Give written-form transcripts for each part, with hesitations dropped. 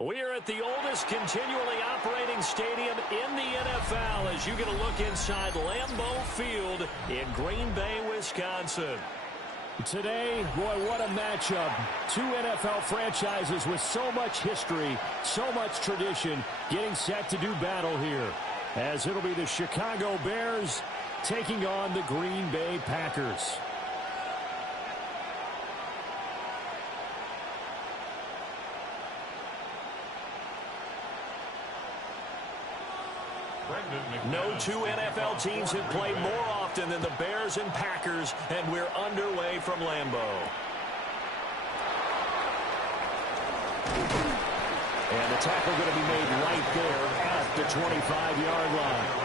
We're at the oldest continually operating stadium in the NFL as you get a look inside Lambeau Field in Green Bay, Wisconsin. Today, boy, what a matchup. Two NFL franchises with so much history, so much tradition, getting set to do battle here. As it'll be the Chicago Bears taking on the Green Bay Packers. No two NFL teams have played more often than the Bears and Packers, and we're underway from Lambeau. And the tackle going to be made right there at the 25-yard line.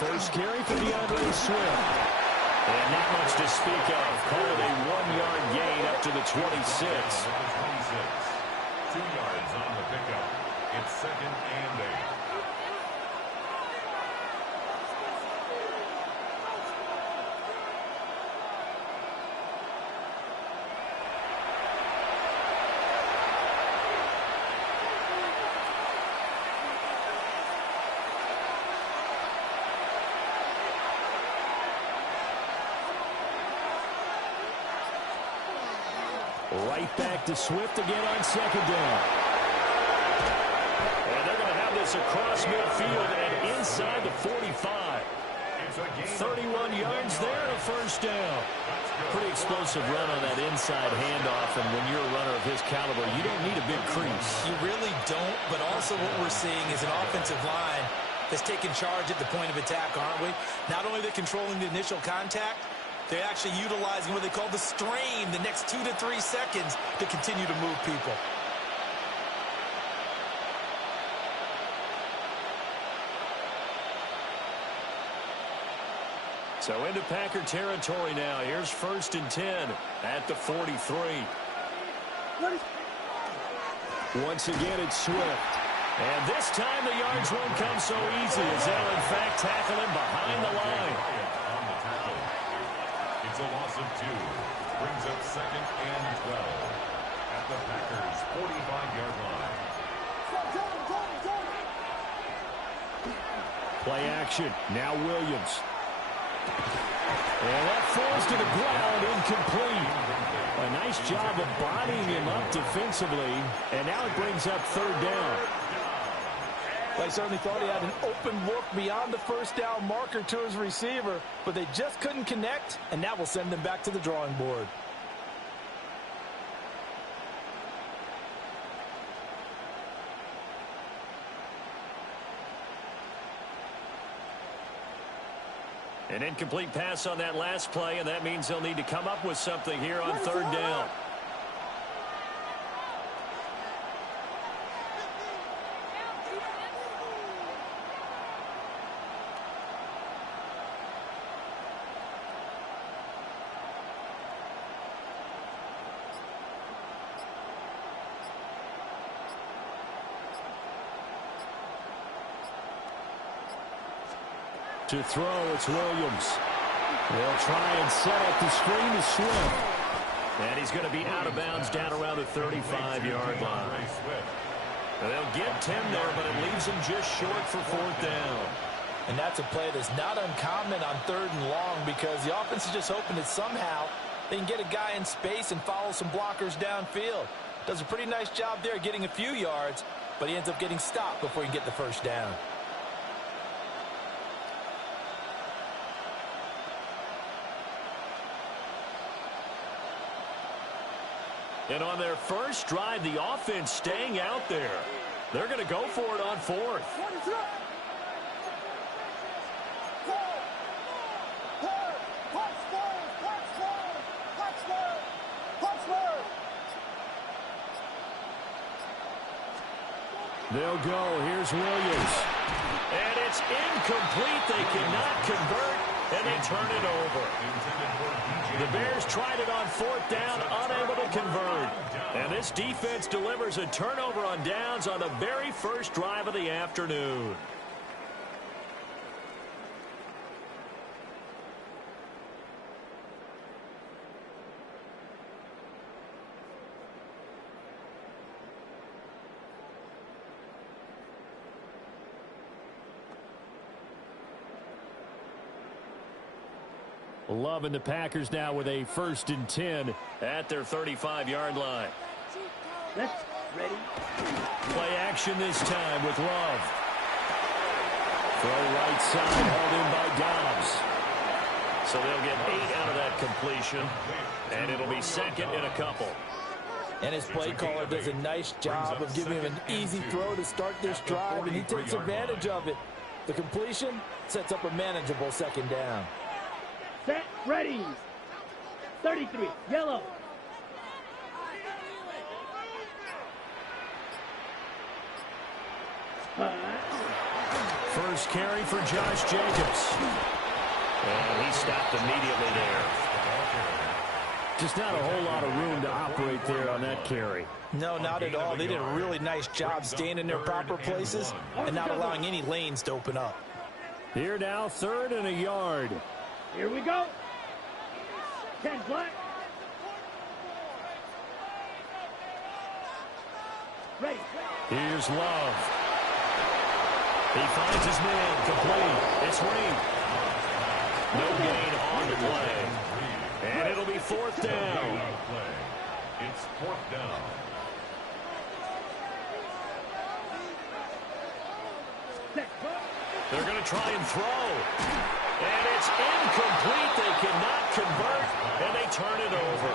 First carry for DeAndre Swift. And not much to speak of. Call it a 1-yard gain up to the 26. 2 yards on the pickup. It's 2nd and 8. Right back to Swift again on 2nd down. And they're going to have this across midfield and inside the 45. 31 yards there, a first down. Pretty explosive run on that inside handoff, and when you're a runner of his caliber, you don't need a big crease. You really don't, but also what we're seeing is an offensive line that's taking charge at the point of attack, aren't we? Not only are they controlling the initial contact, they're actually utilizing what they call the strain, the next 2 to 3 seconds to continue to move people. So into Packer territory now. Here's 1st and 10 at the 43. Once again, it's Swift. And this time the yards won't come so easy as they'll in fact tackle him behind the line. It's a loss of 2. Brings up 2nd and 12 at the Packers' 45-yard line. Play action. Now Williams. And that falls to the ground, incomplete. A nice job of bodying him up defensively. And now it brings up 3rd down. They certainly thought he had an open look beyond the first down marker to his receiver, but they just couldn't connect, and that will send them back to the drawing board. An incomplete pass on that last play, and that means they'll need to come up with something here on 3rd down. To throw, it's Williams. They'll try and set up the screen to Swift. And he's going to be out of bounds down around the 35-yard line. They'll get 10 there, but it leaves him just short for 4th down. And that's a play that's not uncommon on 3rd and long because the offense is just hoping that somehow they can get a guy in space and follow some blockers downfield. Does a pretty nice job there getting a few yards, but he ends up getting stopped before he can get the 1st down. And on their first drive, the offense staying out there. They're going to go for it on 4th. They'll go. Here's Williams. And it's incomplete. They cannot convert. and they turn it over. The Bears tried it on 4th down, unable to convert. And this defense delivers a turnover on downs on the very first drive of the afternoon. Loving the Packers now with a 1st and 10 at their 35-yard line. Let's ready. Play action this time with Love. Throw right side held in by Dobbs. So they'll get 8 out of that completion, and it'll be 2nd and a couple. And his play caller does a nice job of giving him an easy throw to start this drive, and he takes advantage of it. The completion sets up a manageable 2nd down. Set, ready. 33, yellow. First carry for Josh Jacobs. And he stopped immediately there. Just not a whole lot of room to operate there on that carry. No, not at all. They did a really nice job staying in their proper places and not allowing any lanes to open up. Here now, 3rd and a yard. Here we go. 10 black. Ready. Here's Love. He finds his man, complete. It's Reed. No gain on the play. And it'll be 4th down. It's 4th down. They're going to try and throw. And it's incomplete. They cannot convert, and they turn it over.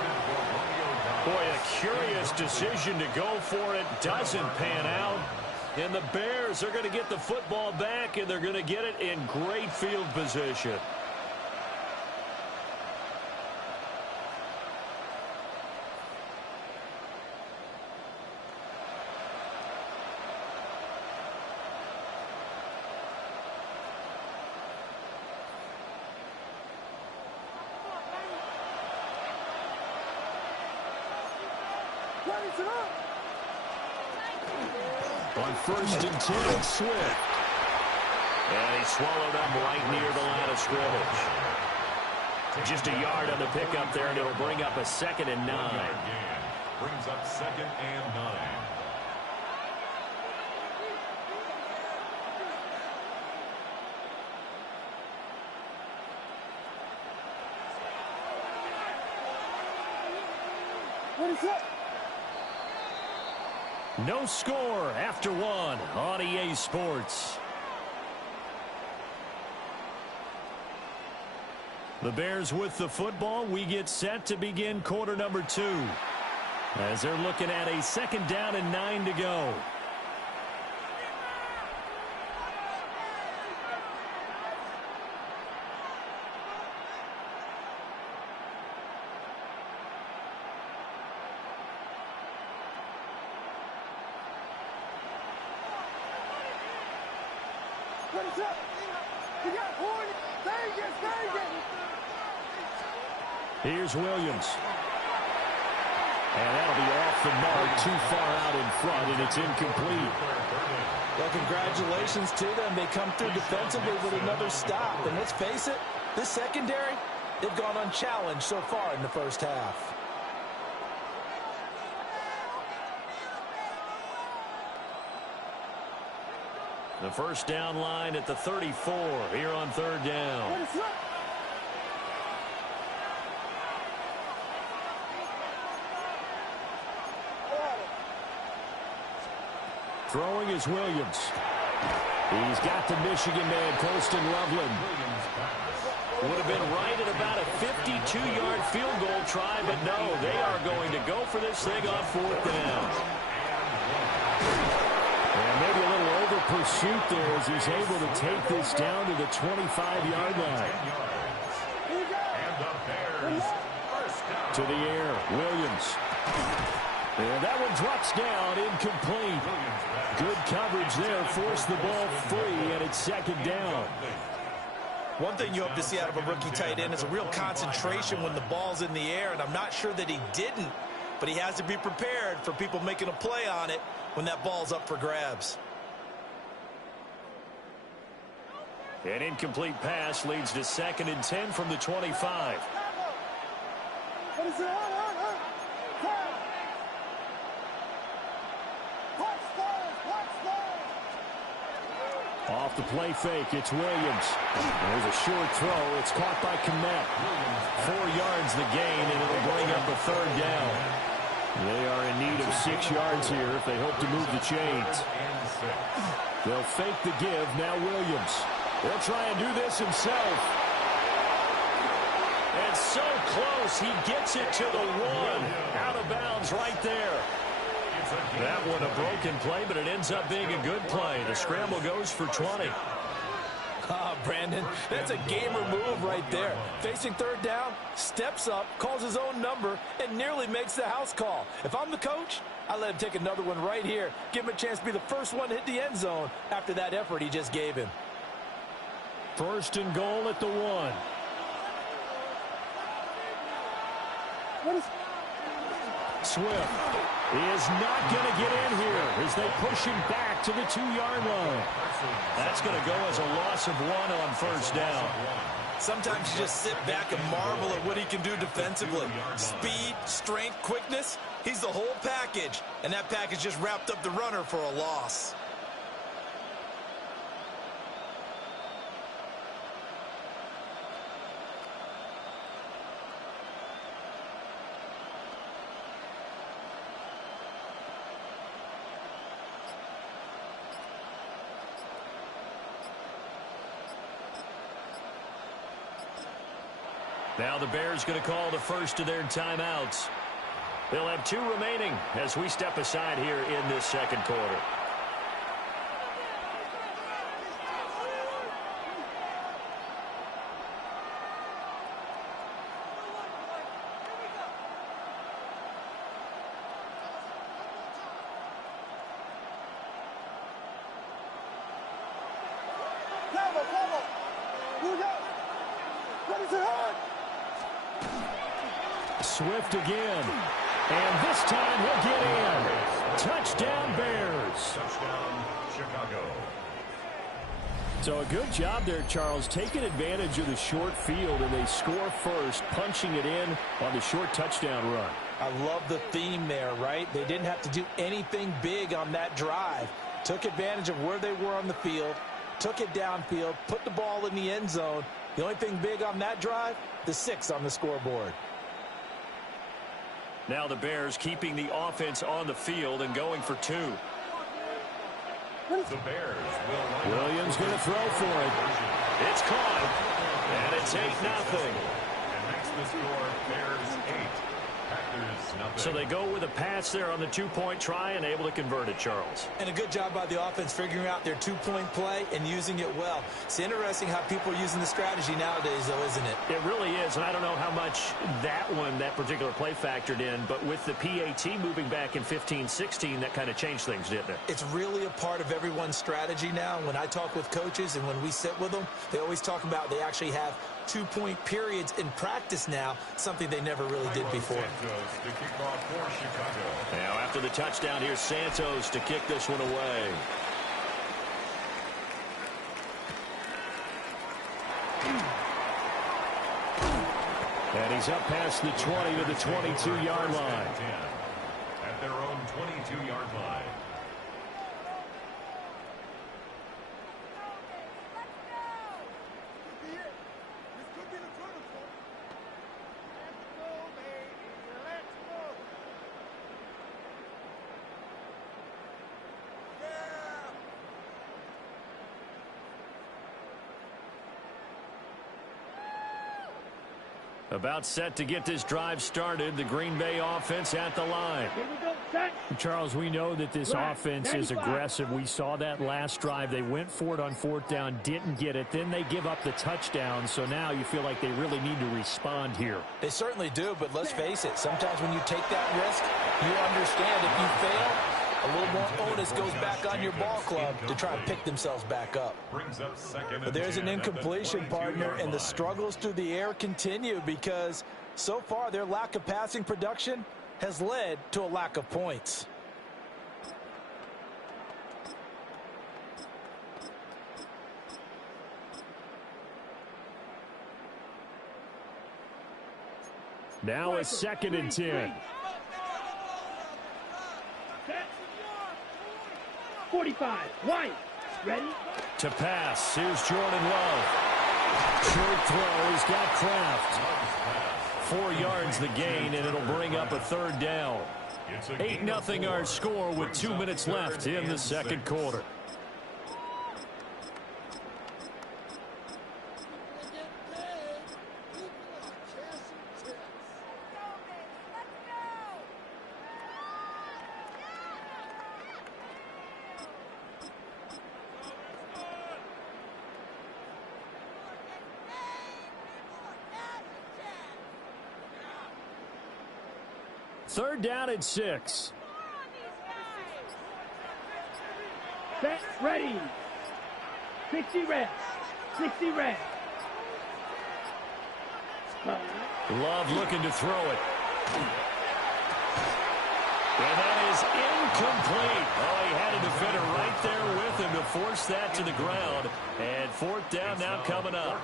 Boy, a curious decision to go for it. Doesn't pan out. And the Bears are going to get the football back, and they're going to get it in great field position. On 1st and 10, Swift. And he swallowed up right near the line of scrimmage. Just a yard on the pickup there, and it'll bring up a 2nd and 9. Brings up 2nd and 9. What is that? No score after 1 on EA Sports. The Bears with the football. We get set to begin quarter number 2. As they're looking at a 2nd down and 9 to go. What is up? You got Hornet. Vegas. Here's Williams. And that'll be off the mark, too far out in front, and it's incomplete. Well, congratulations to them. They come through defensively with another stop. And let's face it, this secondary, they've gone unchallenged so far in the first half. The first down line at the 34 here on 3rd down. What is up? Throwing is Williams. He's got the Michigan man, Colston Loveland. Would have been right at about a 52-yard field goal try, but no, they are going to go for this thing on 4th down. And maybe a little over pursuit there as he's able to take this down to the 25-yard line. To the air, Williams. And that one drops down, incomplete. Good coverage there, forced the ball free, and it's 2nd down. One thing you hope to see out of a rookie tight end is a real concentration when the ball's in the air, and I'm not sure that he didn't, but he has to be prepared for people making a play on it when that ball's up for grabs. An incomplete pass leads to 2nd and 10 from the 25. What is it? Off the play fake, it's Williams. There's a short throw. It's caught by Kmet. 4 yards the gain, and it'll bring up a 3rd down. They are in need of 6 yards here if they hope to move the chains. They'll fake the give. Now Williams. He'll try and do this himself. And so close, he gets it to the 1. Out of bounds right there. That one a broken play, but it ends up being a good play. The scramble goes for 20. Brandon, that's a gamer move right there. Facing 3rd down, steps up, calls his own number, and nearly makes the house call. If I'm the coach, I let him take another one right here. Give him a chance to be the first one to hit the end zone after that effort he just gave him. 1st and goal at the 1. Swift is not going to get in here as they push him back to the 2-yard line. That's going to go as a loss of 1 on 1st down. Sometimes you just sit back and marvel at what he can do defensively. Speed, strength, quickness, he's the whole package. And that package just wrapped up the runner for a loss. Now the Bears going to call the first of their timeouts. They'll have 2 remaining as we step aside here in this 2nd quarter. Swift again. And this time he'll get in. Touchdown Bears. Touchdown Chicago. So a good job there, Charles, taking advantage of the short field, and they score first, punching it in on the short touchdown run. I love the theme there, right? They didn't have to do anything big on that drive. Took advantage of where they were on the field, took it downfield, put the ball in the end zone. The only thing big on that drive, the 6 on the scoreboard. Now the Bears keeping the offense on the field and going for 2. The Bears will Williams going to throw for it. It's caught, and it's 8-0. And makes the score Bears 8, Packers nothing. So they go with a pass there on the 2-point try and able to convert it, Charles. And a good job by the offense figuring out their 2-point play and using it well. It's interesting how people are using the strategy nowadays, though, isn't it? It really is, and I don't know how much that particular play factored in, but with the PAT moving back in 15-16, that kind of changed things, didn't it? It's really a part of everyone's strategy now. When I talk with coaches and when we sit with them, they always talk about they actually have 2-point periods in practice now, something they never really did before. To kick off for Chicago. Now after the touchdown, here's Santos to kick this one away. And he's up past the 20 to the 22-yard line. At their own 22-yard line. About set to get this drive started. The Green Bay offense at the line. Charles, we know that this offense is aggressive. We saw that last drive. They went for it on 4th down, didn't get it. Then they give up the touchdown. So now you feel like they really need to respond here. They certainly do, but let's face it. Sometimes when you take that risk, you understand if you fail, A little more onus goes back on your ball club to try and pick themselves back up. But there's an incompletion, partner, and the struggles through the air continue because so far their lack of passing production has led to a lack of points. Now a 2nd and 10. 45, White, ready? To pass, here's Jordan Love. Short throw, he's got Kraft. 4 yards the gain, and it'll bring up a 3rd down. 8-0 our score with 2 minutes left in the 2nd quarter. Third down and 6. Set, ready. 60 reps. 60 reps. Love looking to throw it. And that is incomplete. Oh, he had a defender right there with him to force that to the ground. And 4th down now coming up.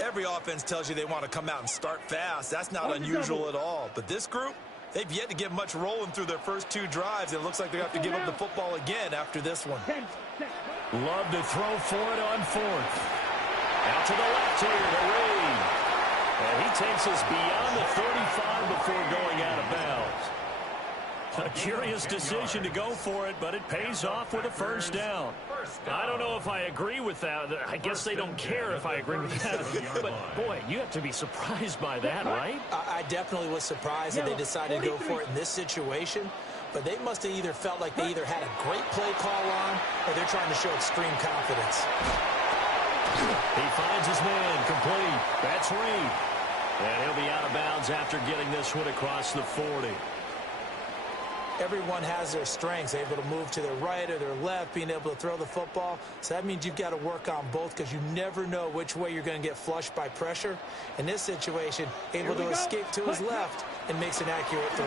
Every offense tells you they want to come out and start fast. That's not unusual at all. But this group, they've yet to get much rolling through their first 2 drives. It looks like they have to give up the football again after this one. Love to throw for it on 4th. Out to the left here to Reed. And he takes us beyond the 35 before going out of bounds. A curious decision to go for it, but it pays off with a 1st down. I don't know if I agree with that. I guess they don't care if I agree with that. But, boy, you have to be surprised by that, right? I definitely was surprised that they decided to go for it in this situation. But they must have either felt like they either had a great play call on or they're trying to show extreme confidence. He finds his man complete. That's Reed. And he'll be out of bounds after getting this one across the 40. Everyone has their strengths, able to move to their right or their left, being able to throw the football. So that means you've got to work on both because you never know which way you're going to get flushed by pressure. In this situation, able to escape to his left and makes an accurate throw.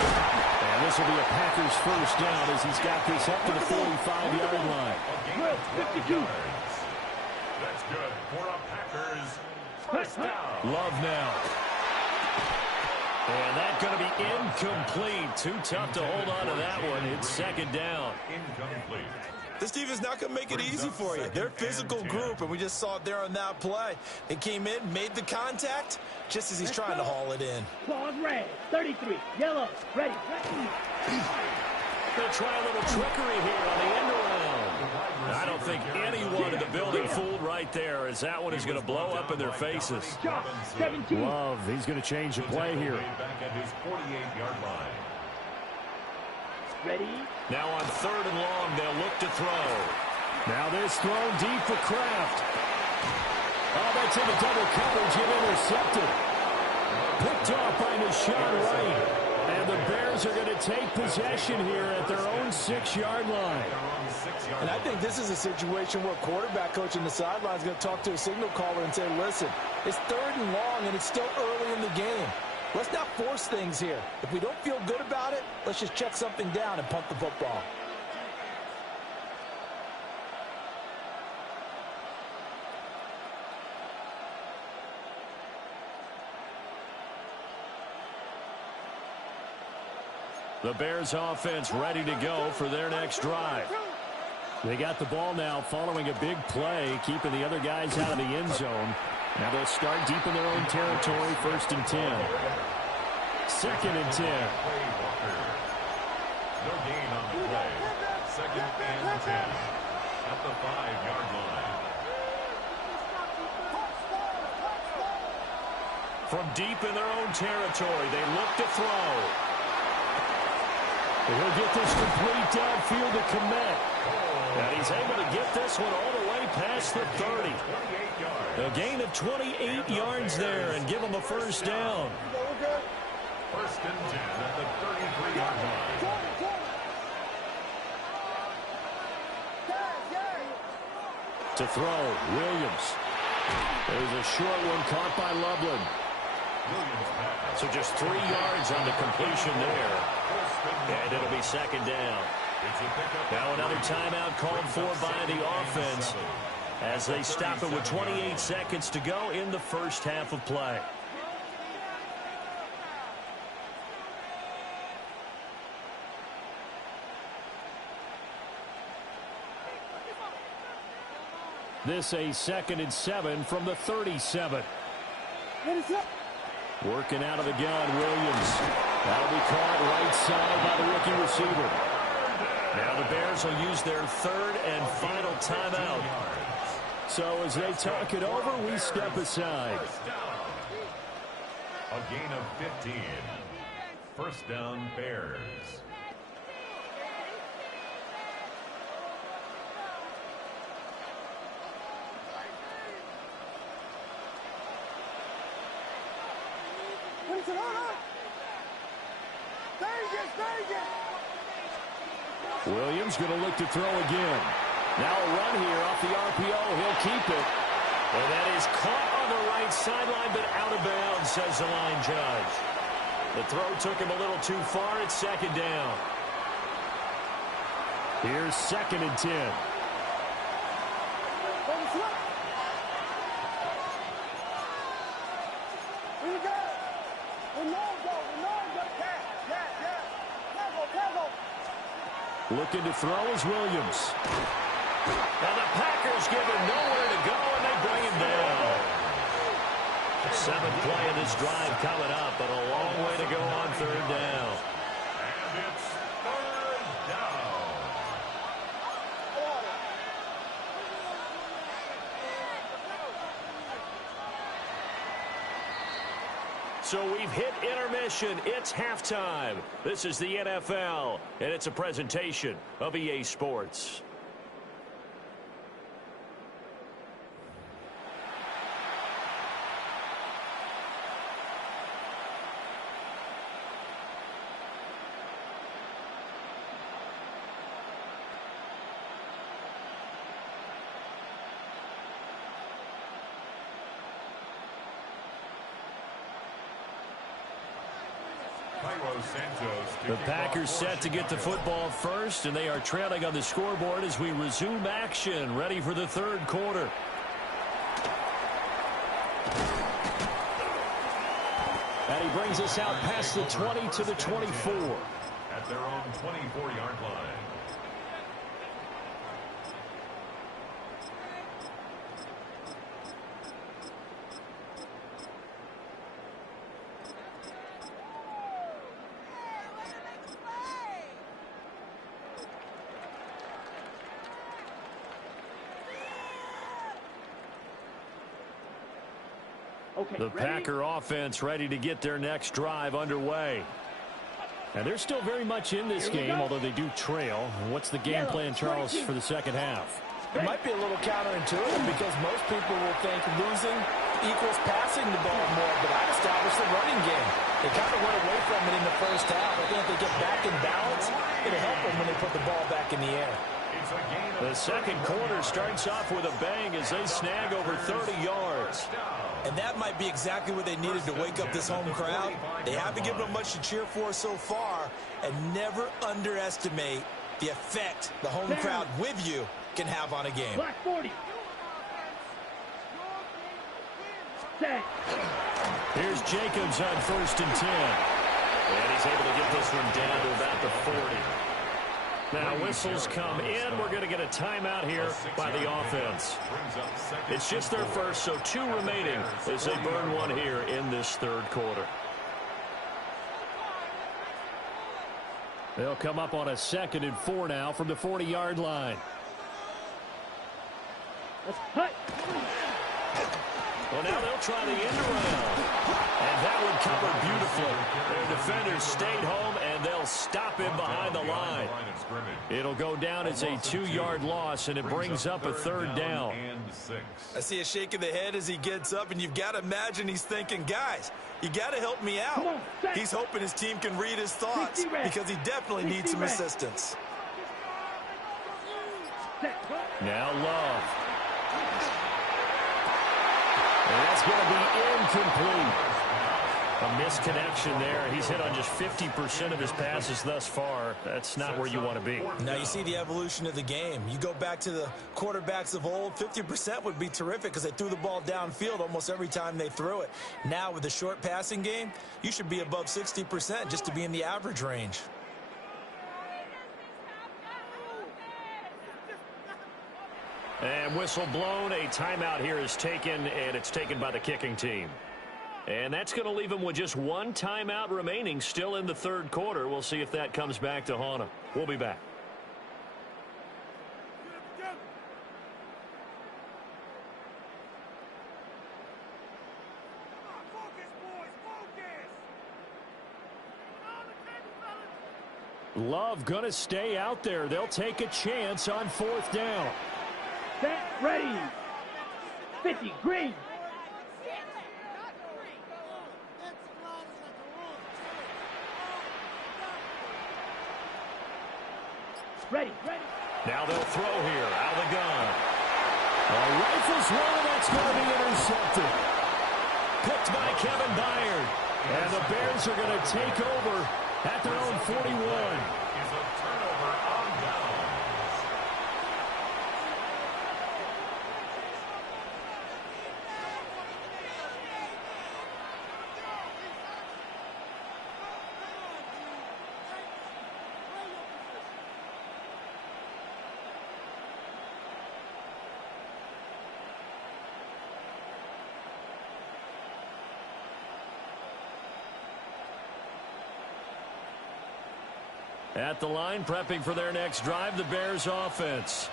And this will be a Packers 1st down as he's got this up to the 45-yard line. 52. That's good for a Packers 1st down. Love now. And that's going to be incomplete. Too tough to hold on to that one. It's 2nd down. Incomplete. This defense not going to make it easy for you. They're a physical group, and we just saw it there on that play. They came in, made the contact, just as he's trying to haul it in. Claws red. 33. Yellow. Ready. Going to try a little trickery here on the end around. I don't think anyone in the building fooled right there, as that one is going to blow up in their faces. Love, he's going to change the play here. Back at his 48-yard line. Ready. Now on 3rd and long, they'll look to throw. Now this throw deep for Kraft. Oh, that's in the double coverage and intercepted. Picked off by Deshaun Wright. And the Bears are going to take possession here at their own 6-yard line. And I think this is a situation where quarterback coach on the sideline is going to talk to a signal caller and say, listen, it's 3rd and long and it's still early in the game. Let's not force things here. If we don't feel good about it, let's just check something down and punt the football. The Bears offense ready to go for their next drive. They got the ball now following a big play, keeping the other guys out of the end zone. Now they'll start deep in their own territory, 1st and 10. 2nd and 10. No gain on the play. 2nd and 10 at the 5-yard line. From deep in their own territory, they look to throw. He'll get this complete downfield to commit. And he's able to get this one all the way past the 30. A gain of 28 yards there and give him a 1st down. First and 10 at the 33-yard line. To throw, Williams. There's a short one caught by Loveland. So just 3 yards on the completion there. And it'll be second down. Now another timeout called for by the offense as they stop it with 28 seconds to go in the first half of play. This a 2nd and 7 from the 37. Working out of the gun, Williams. That'll be caught right side by the rookie receiver. Now the Bears will use their third and final timeout. So as they talk it over, we step aside. A gain of 15. First down, Bears. Williams going to look to throw again. Now a run here off the RPO. He'll keep it. And that is caught on the right sideline, but out of bounds, says the line judge. The throw took him a little too far. It's second down. Here's 2nd and 10. Looking to throw is Williams. And the Packers give him nowhere to go, and they bring him down. 7th play of this drive coming up, but a long way to go on 3rd down. And it's 3rd down. So we've hit intermission. It's halftime. This is the NFL, and it's a presentation of EA Sports. The Packers set to get the football first, and they are trailing on the scoreboard as we resume action, ready for the 3rd quarter. And he brings us out past the 20 to the 24. At their own 24-yard line. The Packer offense ready to get their next drive underway. And they're still very much in this game, although they do trail. What's the game plan, Charles, for the second half? It might be a little counterintuitive because most people will think losing equals passing the ball more, but I'd establish the running game. They kind of went away from it in the first half. I think if they get back in balance, it'll help them when they put the ball back in the air. The second quarter starts off with a bang as they snag over 30 yards. And that might be exactly what they needed to wake up this home crowd. They haven't given them much to cheer for so far, and never underestimate the effect the home crowd with you can have on a game. Black 40. Here's Jacobs on 1st and 10. And he's able to get this one down to about the 40. Now whistles come in. We're going to get a timeout here by the offense. It's just their first, so 2 remaining as they burn one here in this 3rd quarter. They'll come up on a 2nd and 4 now from the 40-yard line. Well, now they'll try the end around. And that one covered beautifully. Their defenders stayed home, and and they'll stop him behind the line. It'll go down as a 2-yard loss, and it brings up a 3rd down. I see a shake of the head as he gets up, and you've got to imagine he's thinking, guys, you got to help me out. He's hoping his team can read his thoughts because he definitely needs some assistance. Now Love. And that's going to be incomplete. A misconnection there. He's hit on just 50% of his passes thus far. That's not where you want to be. Now you see the evolution of the game. You go back to the quarterbacks of old, 50% would be terrific because they threw the ball downfield almost every time they threw it. Now with the short passing game, you should be above 60% just to be in the average range. And whistle blown. A timeout here is taken, and it's taken by the kicking team. And that's going to leave him with just 1 timeout remaining still in the 3rd quarter. We'll see if that comes back to haunt him. We'll be back. Love going to stay out there. They'll take a chance on 4th down. Set, ready. 50, green. Ready. Now they'll throw here out of the gun. Rifles one, and that's going to be intercepted. Picked by Kevin Byard. And the Bears are going to take over at their own 41. Is a turnover on downs. At the line, prepping for their next drive, the Bears offense.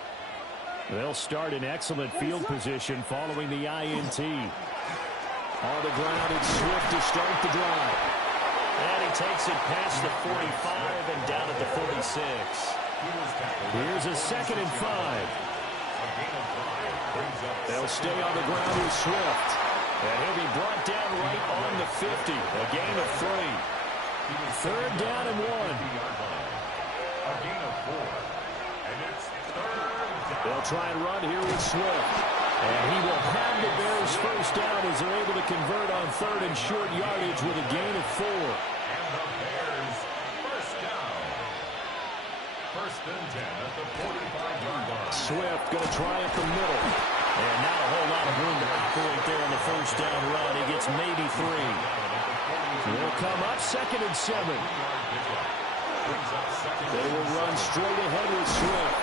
They'll start in excellent field position following the INT. On the ground, it's Swift to start the drive. And he takes it past the 45 and down at the 46. Here's a 2nd and 5. They'll stay on the ground with Swift. And he'll be brought down right on the 50. A gain of 3. 3rd down and 1. A gain of 4. And it's 3rd down. They'll try and run here with Swift. And he will have the Bears 1st down as they're able to convert on 3rd and short yardage with a gain of 4. And the Bears 1st down. 1st and 10 at the 45-yard line. Swift going to try up the middle. And not a whole lot of room to operate there on the 1st down run. He gets maybe 3. They'll come up 2nd and 7. They will run straight ahead with Swift.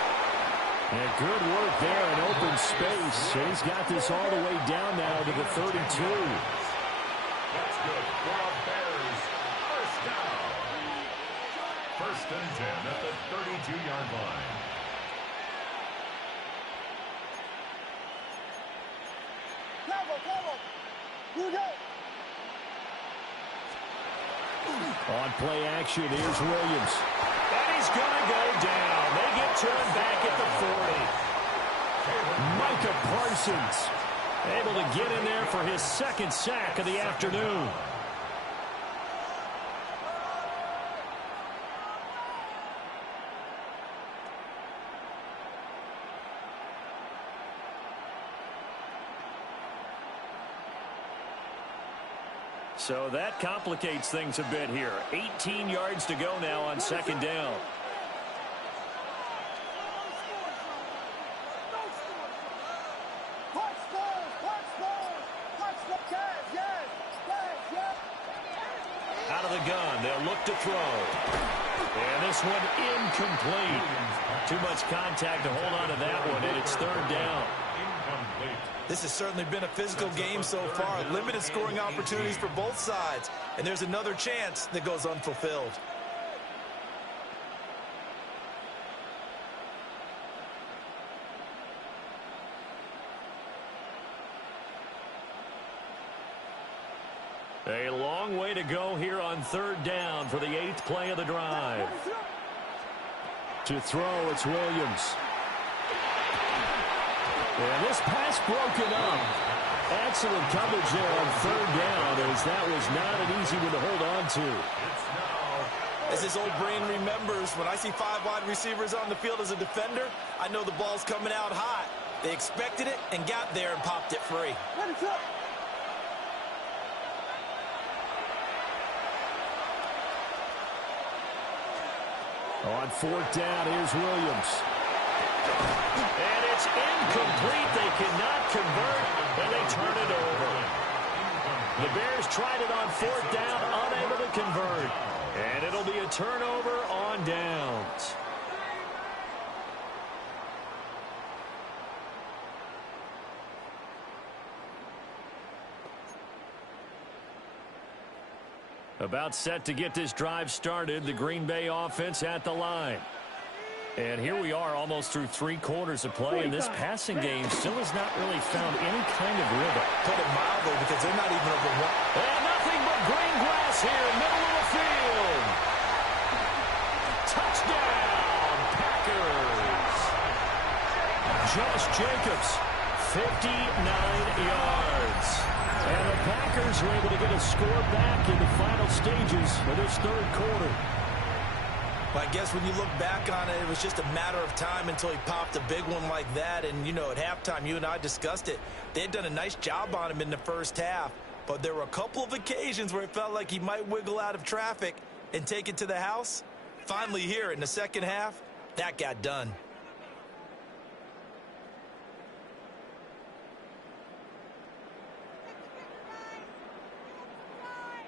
And good work there in open space. He's got this all the way down now to the 32. That's good for the Bears. 1st down. 1st and 10 at the 32-yard line. On play action, here's Williams. And he's going to go down. They get to him back at the 40. Micah Parsons able to get in there for his 2nd sack of the afternoon. So that complicates things a bit here. 18 yards to go now on 2nd down. Out of the gun, they'll look to throw. And this one incomplete. Too much contact to hold on to that one, and it's 3rd down. This has certainly been a physical game so far. Limited scoring opportunities for both sides. And there's another chance that goes unfulfilled. A long long way to go here on third down for the 8th play of the drive. To throw, it's Williams. And this pass broken up. Excellent coverage there on third down, as that was not an easy one to hold on to. As his old brain remembers, when I see 5 wide receivers on the field as a defender, I know the ball's coming out hot. They expected it and got there and popped it free. On fourth down, here's Williams. And it's incomplete. They cannot convert, and they turn it over. The Bears tried it on fourth down, unable to convert. And it'll be a turnover on downs. About set to get this drive started, the Green Bay offense at the line. And here we are almost through 3 quarters of play, and this passing game still has not really found any kind of rhythm. Put it mildly, because they're not even over one. And nothing but green grass here, middle of the field. Touchdown, Packers. Josh Jacobs, 59 yards. And the Packers were able to get a score back in the final stages of this third quarter. Well, I guess when you look back on it, it was just a matter of time until he popped a big one like that. And, you know, at halftime, you and I discussed it. They had done a nice job on him in the first half. But there were a couple of occasions where it felt like he might wiggle out of traffic and take it to the house. Finally here in the second half, that got done.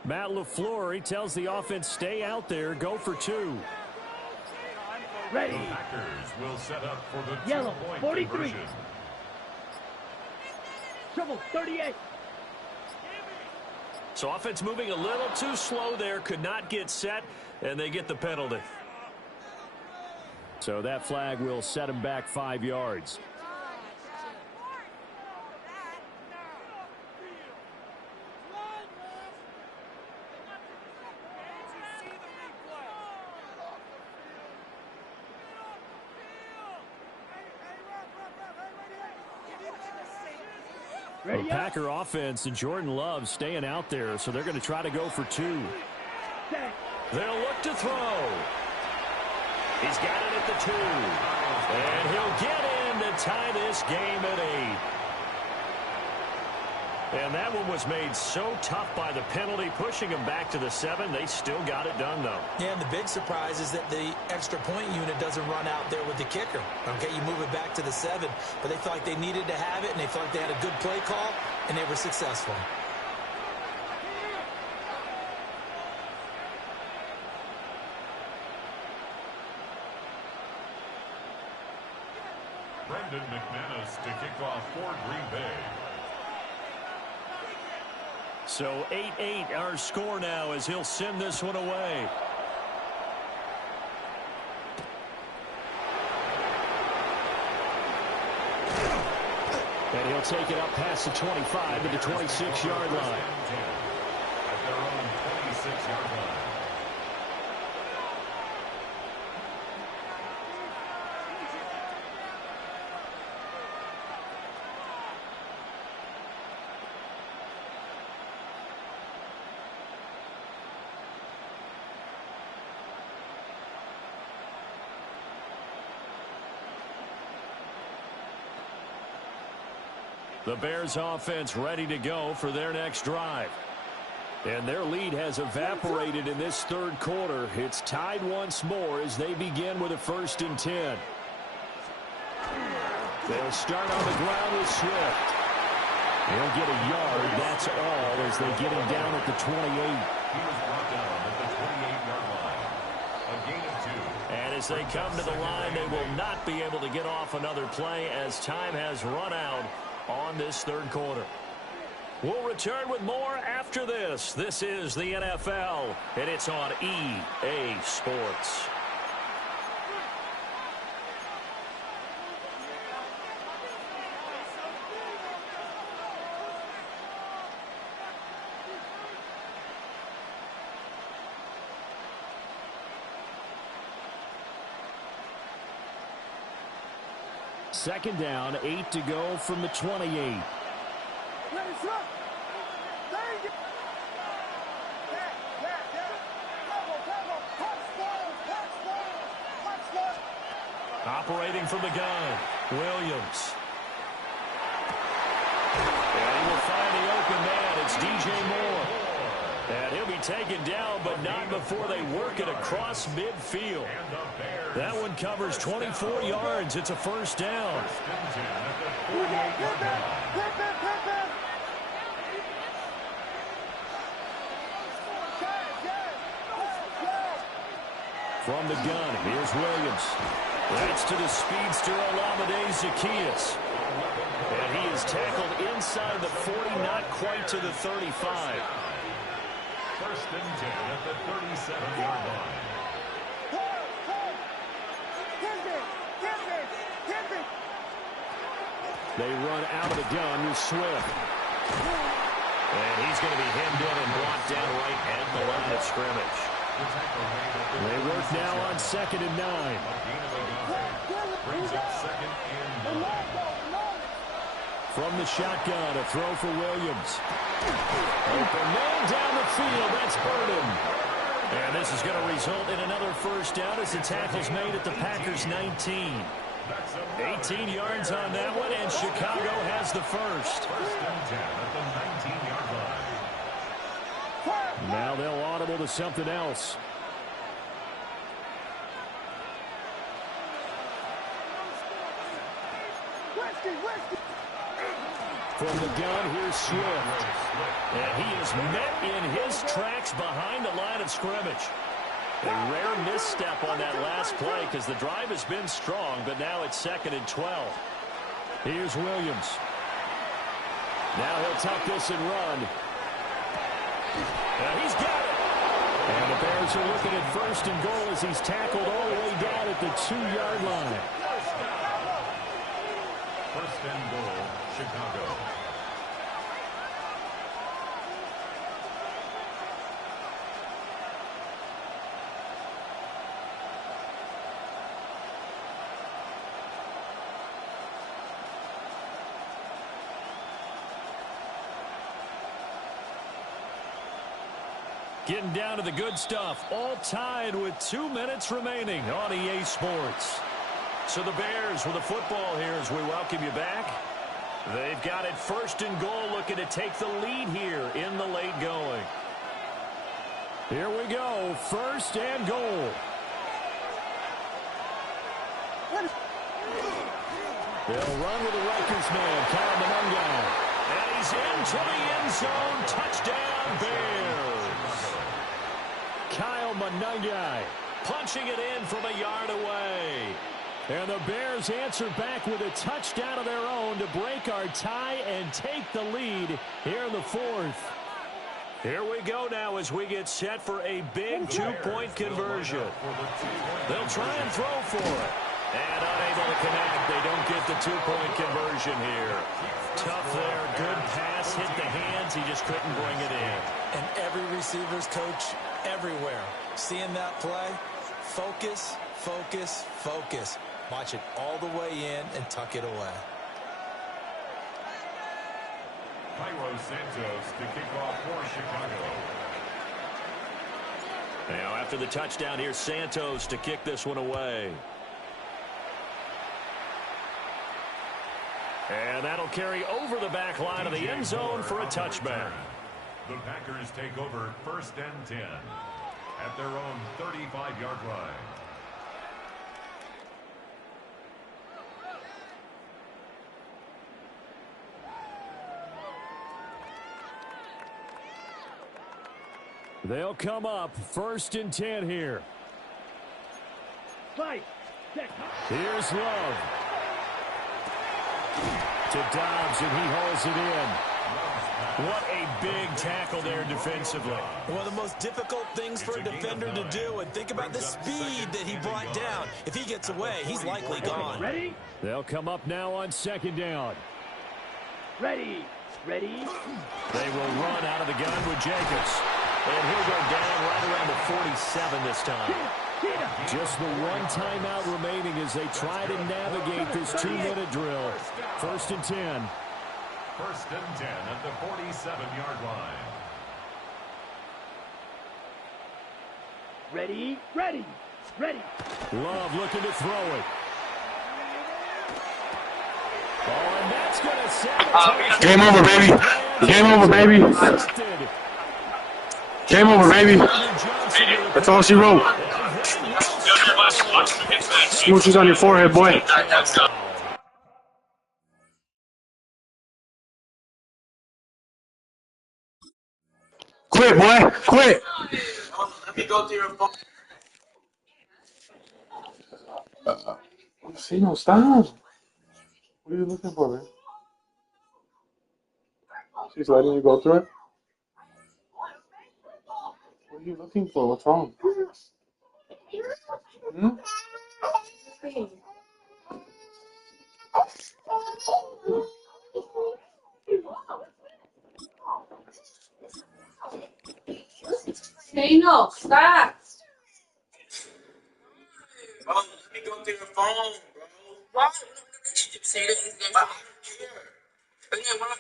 Matt LaFleur, he tells the offense, stay out there, go for 2. Ready. The Packers will set up for the Yellow, 2-point 43. conversion. Trouble, 38. So offense moving a little too slow there, could not get set, and they get the penalty. So that flag will set him back 5 yards. The Packer offense and Jordan Love staying out there, so they're going to try to go for 2. They'll look to throw. He's got it at the 2. And he'll get in to tie this game at 8. And that one was made so tough by the penalty, pushing him back to the 7. They still got it done, though. Yeah, and the big surprise is that the extra point unit doesn't run out there with the kicker. Okay, you move it back to the 7, but they felt like they needed to have it, and they felt like they had a good play call, and they were successful. Brendan McManus to kick off for Green Bay. So 8-8 our score now as he'll send this one away. And he'll take it up past the 25 to the 26-yard line. At their own 26-yard line. The Bears offense ready to go for their next drive. And their lead has evaporated in this third quarter. It's tied once more as they begin with a 1st and 10. They'll start on the ground with Swift. He'll get a yard, that's all, as they get him down at the 28. He was brought down at the 28-yard line. A gain of 2. And as they come to the line, they will not be able to get off another play as time has run out on this third quarter. We'll return with more after this. This is the NFL, and it's on EA Sports. Second down, 8 to go from the 28. Ready, stop. There you go. Operating from the gun, Williams. And he will find the open man. It's DJ Moore. And he'll be taken down, but not before they work it across midfield. That one covers 24 yards. It's a first down. From the gun, here's Williams. That's to the speedster, Olamide Zaccheaus. And he is tackled inside the 40, not quite to the 35. First and 10 at the 37-yard line. They run out of the gun with Swift. And he's going to be hemmed in and brought down right at the line of scrimmage. They work now on 2nd and 9. Brings up 2nd and 9. From the shotgun, a throw for Williams. Open man down the field. That's Burden. And this is going to result in another first down as the tackle's made at the Packers' 19. 18 yards on that one, and Chicago has the first. First and 10 at the 19-yard line. Now they'll audible to something else. From the gun, here's Swift. And he is met in his tracks behind the line of scrimmage. A rare misstep on that last play because the drive has been strong, but now it's 2nd and 12. Here's Williams. Now he'll tuck this and run. And he's got it. And the Bears are looking at 1st and goal as he's tackled all the way down at the 2-yard line. First and goal, Chicago. Getting down to the good stuff. All tied with 2 minutes remaining on EA Sports. So the Bears with the football here as we welcome you back. They've got it 1st and goal, looking to take the lead here in the late going. Here we go. 1st and goal. They'll run with the Rikers man, Kyle Monangai. And he's into the end zone. Touchdown, Bears. Kyle Monangai punching it in from a yard away. And the Bears answer back with a touchdown of their own to break our tie and take the lead here in the 4th. Here we go now as we get set for a big 2-point conversion. They'll try and throw for it. And unable to connect. They don't get the 2-point conversion here. Tough there. Good pass. Hit the hands. He just couldn't bring it in. And every receiver's coach everywhere. Seeing that play, focus, focus, focus. Watch it all the way in and tuck it away. Cairo Santos to kick off for Chicago. Now after the touchdown, here's Santos to kick this one away. And that'll carry over the back line of the end zone for a touchback. The Packers take over 1st and 10 at their own 35-yard line. They'll come up 1st and 10 here. Here's Love. To Dobbs, and he hauls it in. What a big tackle there defensively. One of the most difficult things for a defender to do, and think about the speed that he brought down. If he gets away, he's likely gone. Ready? They'll come up now on 2nd down. Ready. They will run out of the gun with Jacobs. And he'll go down right around the 47 this time. Just the one timeout remaining as they try to navigate this 2-minute drill. 1st and 10. 1st and 10 at the 47-yard line. Ready, ready, ready. Love looking to throw it. Oh, and that's going to sabotage. Game over, baby. Game over, baby. Game over, baby. That's all she wrote. Smooches on your forehead, boy. Quit, boy. Quit. Let me go through your phone. See, no, stop. What are you looking for, man? She's letting you go through it? What are you looking for? What's wrong? Hmm? Hey, no, stop. Oh, let me go through your phone, bro. Why? Relationship say that is never here. And then when I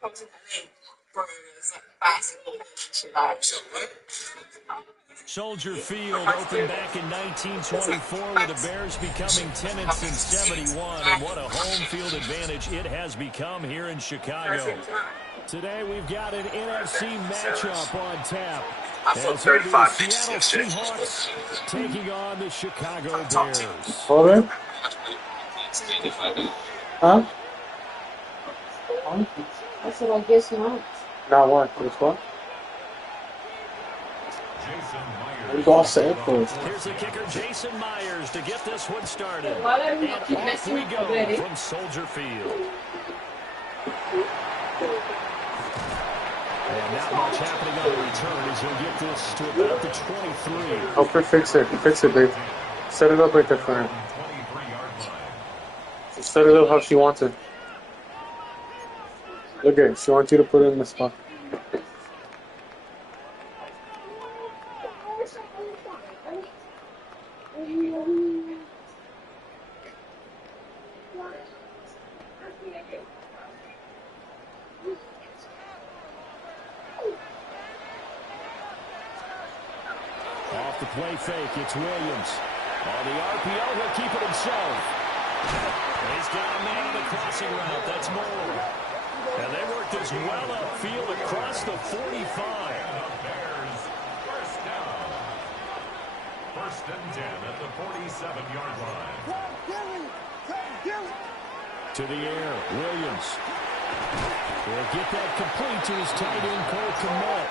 post my name for basketball shit, so what? Soldier Field opened back in 1924 with the Bears becoming tenants in 71. And what a home field advantage it has become here in Chicago. Today we've got an NFC matchup on tap. I feel 35 minutes Seattle Seahawks taking on the Chicago Bears. Over? Huh? I said, I guess not. Not what? Which one? What is all set for? Here's the kicker, Jason Myers, to get this one started. Why don't you And keep off messing we with go already? from Soldier Field. And not much happening on the return as he'll get this to about the 23. Help her fix it. Fix it, babe. Set it up right there for her. Set it up how she wants it. Look at it. She wants you to put it in the spot. Off the play fake, it's Williams. On the RPO, he'll keep it himself. He's got a man on the crossing route. That's Moore. And they work this well upfield across the 45. Bears, 1st down. 1st and 10 at the 47-yard line. To the air, Williams. He'll get that complete to his tight end, Cole Kmet.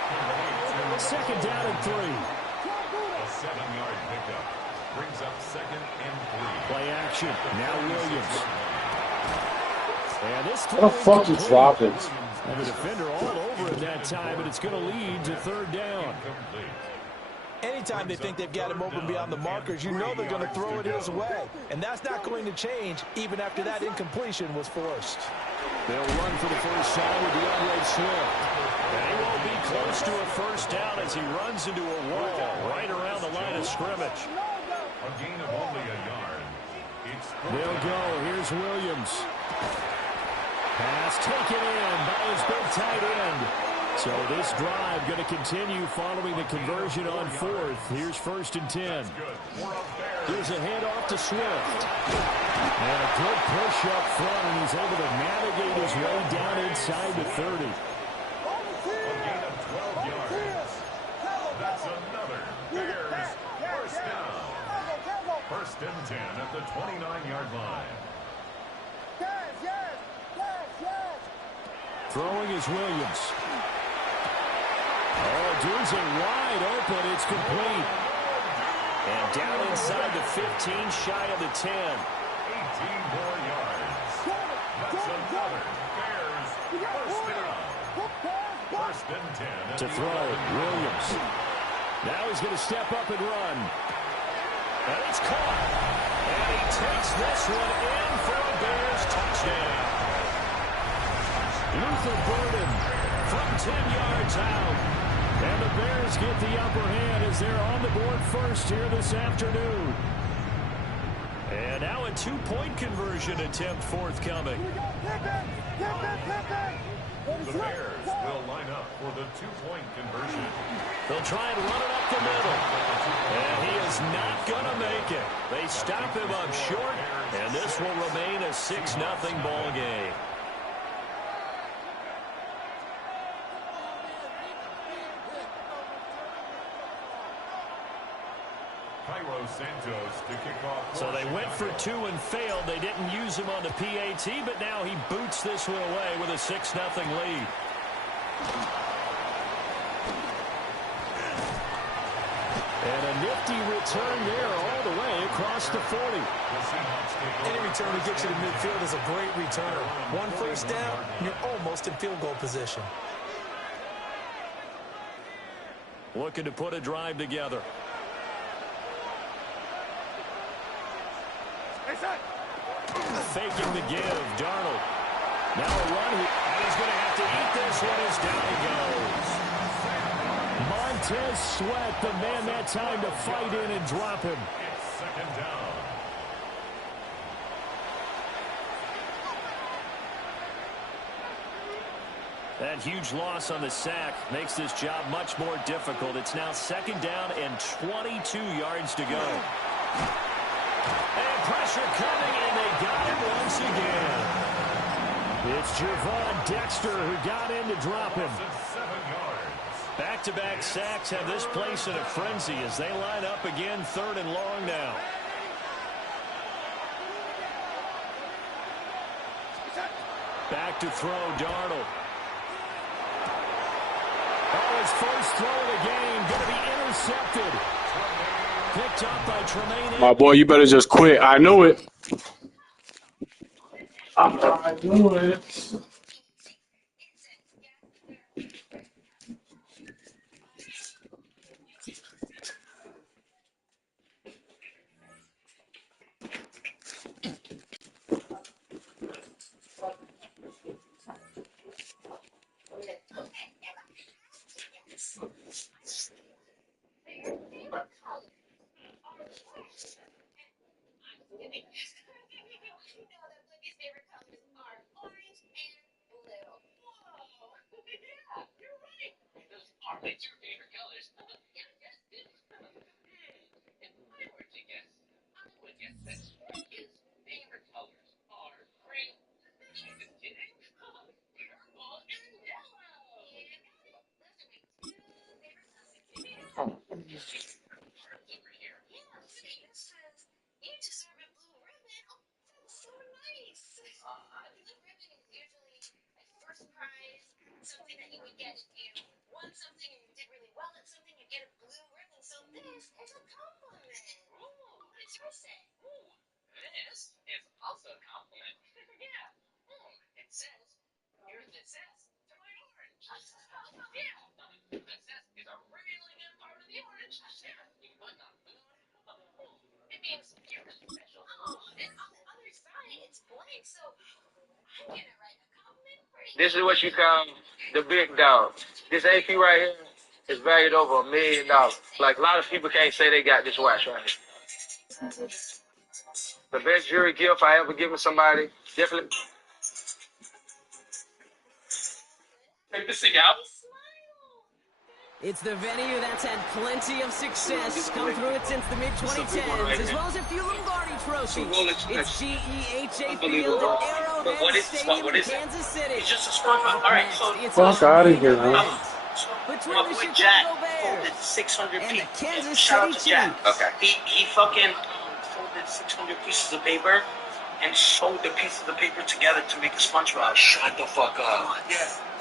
2nd down and 3. A 7-yard pickup brings up 2nd and 3. Play action. Now Williams. And this What the fuck is Robbins? And the defender all over it that time, and it's going to lead to 3rd down. Anytime they think they've got him open beyond the markers, you know they're going to throw it his way. And that's not going to change even after that incompletion was forced. They'll run for the first time with DeAndre Swift. And he won't be close to a 1st down as he runs into a wall right around the line of scrimmage. A gain of only a yard. It's They'll go. Here's Williams. Pass taken in by his big tight end. So this drive going to continue following the conversion on 4th. Here's 1st and 10. Here's a handoff to Swift. And a good push up front, and he's able to navigate his way down inside the 30. a gain of 12 yards. That's another Bears 1st down. 1st and 10 at the 29-yard line. Throwing is Williams. Oh, Dewey's wide open. It's complete. And down inside the 15, shy of the 10. 18 more yards. That's another Bears 1st down. 1st and 10 at To the throw, 11. Williams. Now he's going to step up and run. And it's caught. And he takes this one in for a Bears touchdown. Luther Burden from 10 yards out. And the Bears get the upper hand as they're on the board first here this afternoon. And now a two-point conversion attempt forthcoming. The Bears will line up for the two-point conversion. They'll try and run it up the middle. And he is not going to make it. They stop him up short, and this will remain a 6-0 ball game. Santos to kick off. So they went for two and failed. They didn't use him on the PAT, but now he boots this one away with a 6-0 lead. And a nifty return there all the way across the 40. Any return to get you to midfield is a great return. One first down, you're almost in field goal position. Looking to put a drive together. Faking the give, Darnold. Now a run, and he's going to have to eat this one as down he goes. Montez Sweat, the man that time to fight in and drop him. It's second down. That huge loss on the sack makes this job much more difficult. It's now second down and 22 yards to go. And pressure coming, and they got him once again. It's Javon Dexter who got in to drop him. Back-to-back sacks have this place in a frenzy as they line up again, third and long now. Back to throw, Darnold. Oh, his first throw of the game going to be intercepted. Picked up by Tremaine. My boy, you better just quit. I knew it. I knew it. This is what you call the big dog. This AP right here is valued over $1 million. Like, a lot of people can't say they got this watch right here. The best jury gift I ever given somebody, definitely. Take this thing out. It's the venue that's had plenty of success, come through it since the mid-2010s, as well as a few Lombardi trophies. It's GEHA Field at Arrowhead Stadium in Kansas City. It's just a smart one. All right, so Fuck out of here, man. Between my the boy Chicago Jack Bears folded 600 and the pieces. Kansas Shout out City to Jack. Chiefs. Okay. He fucking folded 600 pieces of paper and sewed the pieces of paper together to make a SpongeBob. Shut the fuck up. Yeah.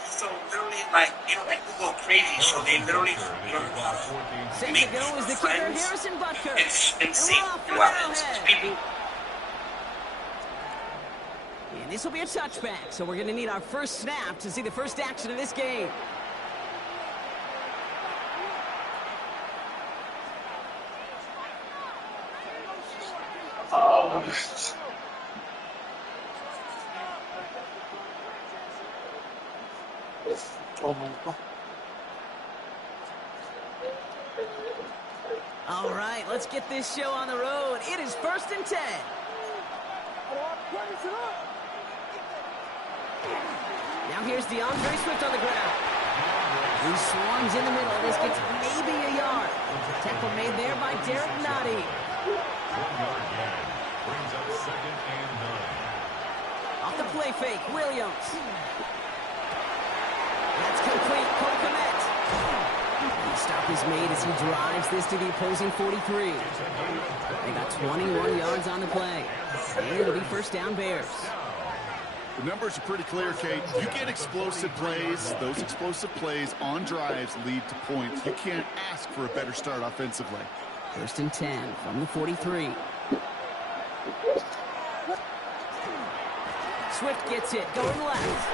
So literally, like, like we go crazy. So they literally learn how to make Second to go is the kicker, Harrison Butker. It's insane. And Wow. It's people. And this will be a touchback, so we're going to need our first snap to see the first action of this game. Oh. Oh my God. All right, let's get this show on the road. It is 1st and 10. Now here's DeAndre Swift on the ground. He swarms in the middle. This gets maybe a yard. Tackle made there by Derek Nottie. 1-yard gain. Brings up 2nd and 9. Off the play fake, Williams. That's complete. Cole Kmet. The stop is made as he drives this to the opposing 43. They got 21 yards on the play. And it'll be 1st down Bears. The numbers are pretty clear, Kate. You get explosive plays. Those explosive plays on drives lead to points. You can't ask for a better start offensively. 1st and 10 from the 43. Swift gets it, going left.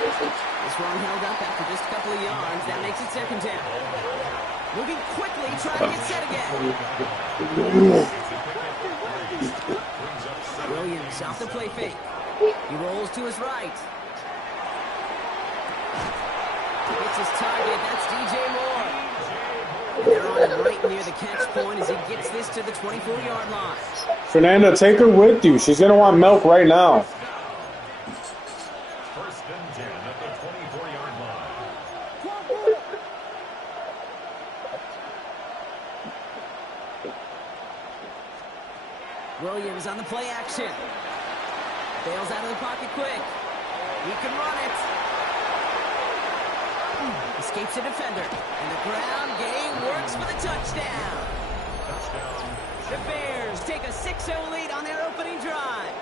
This one held up after just a couple of yards. That makes it 2nd down. Moving quickly, trying to get set again. Williams off the play fake. He rolls to his right. Hits his target. That's DJ Moore. They're on him right near the catch point as he gets this to the 24-yard line. Fernanda, take her with you. She's going to want milk right now. 1st and 10 at the 24-yard line. Williams on the play action. Bails out of the pocket quick. He can run it. Escapes a defender. And the ground game works for the touchdown. The Bears take a 6-0 lead on their opening drive.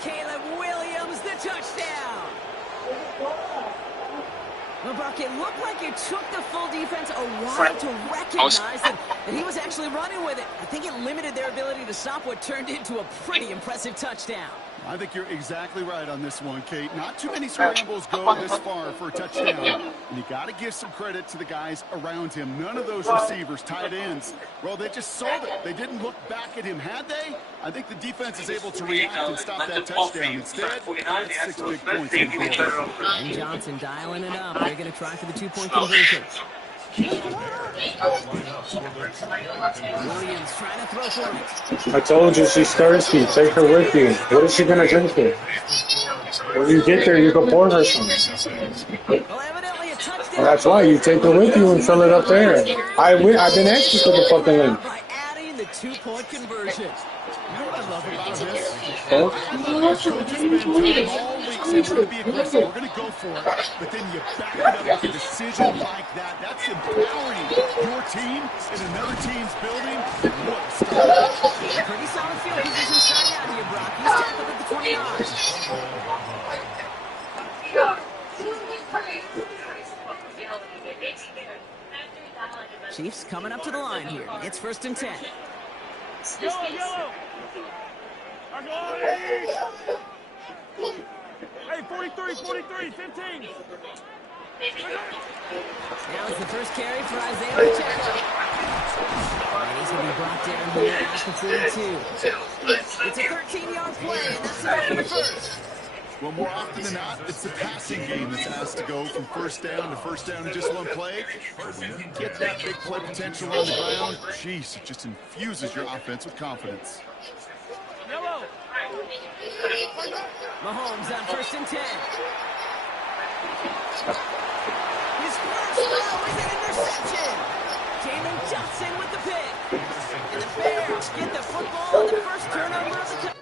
Caleb Williams, the touchdown. Well, Brock, it looked like it took the full defense a while to recognize that he was actually running with it. I think it limited their ability to stop what turned into a pretty impressive touchdown. I think you're exactly right on this one, Kate. Not too many scrambles go this far for a touchdown. And you got to give some credit to the guys around him. None of those receivers, tight ends, well, they just sold it. They didn't look back at him, had they? I think the defense is able to react and stop that touchdown. Instead, that's 6 big points. And Johnson dialing it up. They're going to try for the 2-point conversion. Williams trying to throw for it. I told you she's thirsty. Take her with you. What is she going to drink it? When you get there, you can pour her some. Well, evidently a touchdown. Well, that's why you take her with you and fill it up there. I've been anxious for the fucking link. By adding the 2-point conversion. You know what I love about this? Oh. Coaches spend time all week saying we're going to be aggressive, we're going to go for it, but then you back it up with a decision like that. That's empowering your team in another team's building. What a start. Pretty solid field position starting out here, Brock. He's tackled at the 29. Chiefs coming up to the line here. It's 1st and 10. Yellow. Hey, 43, 15. Now it's the first carry for Isaiah Pacheco. And he's going to be brought down here at the 42. It's a 13-yard play, and that's enough for the first. Well, more often than not, it's the passing game that's asked to go from 1st down to 1st down in just one play. When you get that big play potential on the ground, jeez, it just infuses your offense with confidence. Yellow. Mahomes on 1st and 10. His first throw is an interception. Jalen Johnson with the pick. And the Bears get the football on the first turnover of the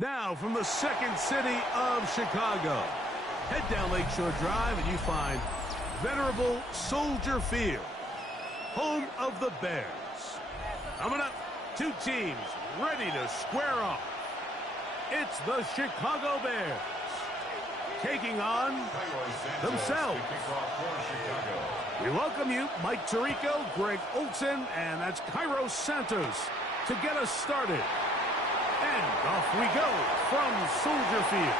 Now from the second city of Chicago, head down Lakeshore Drive and you find venerable Soldier Field, home of the Bears. Coming up, two teams ready to square off. It's the Chicago Bears taking on themselves. We welcome you, Mike Tirico, Greg Olson, and that's Cairo Santos to get us started. And off we go from Soldier Field.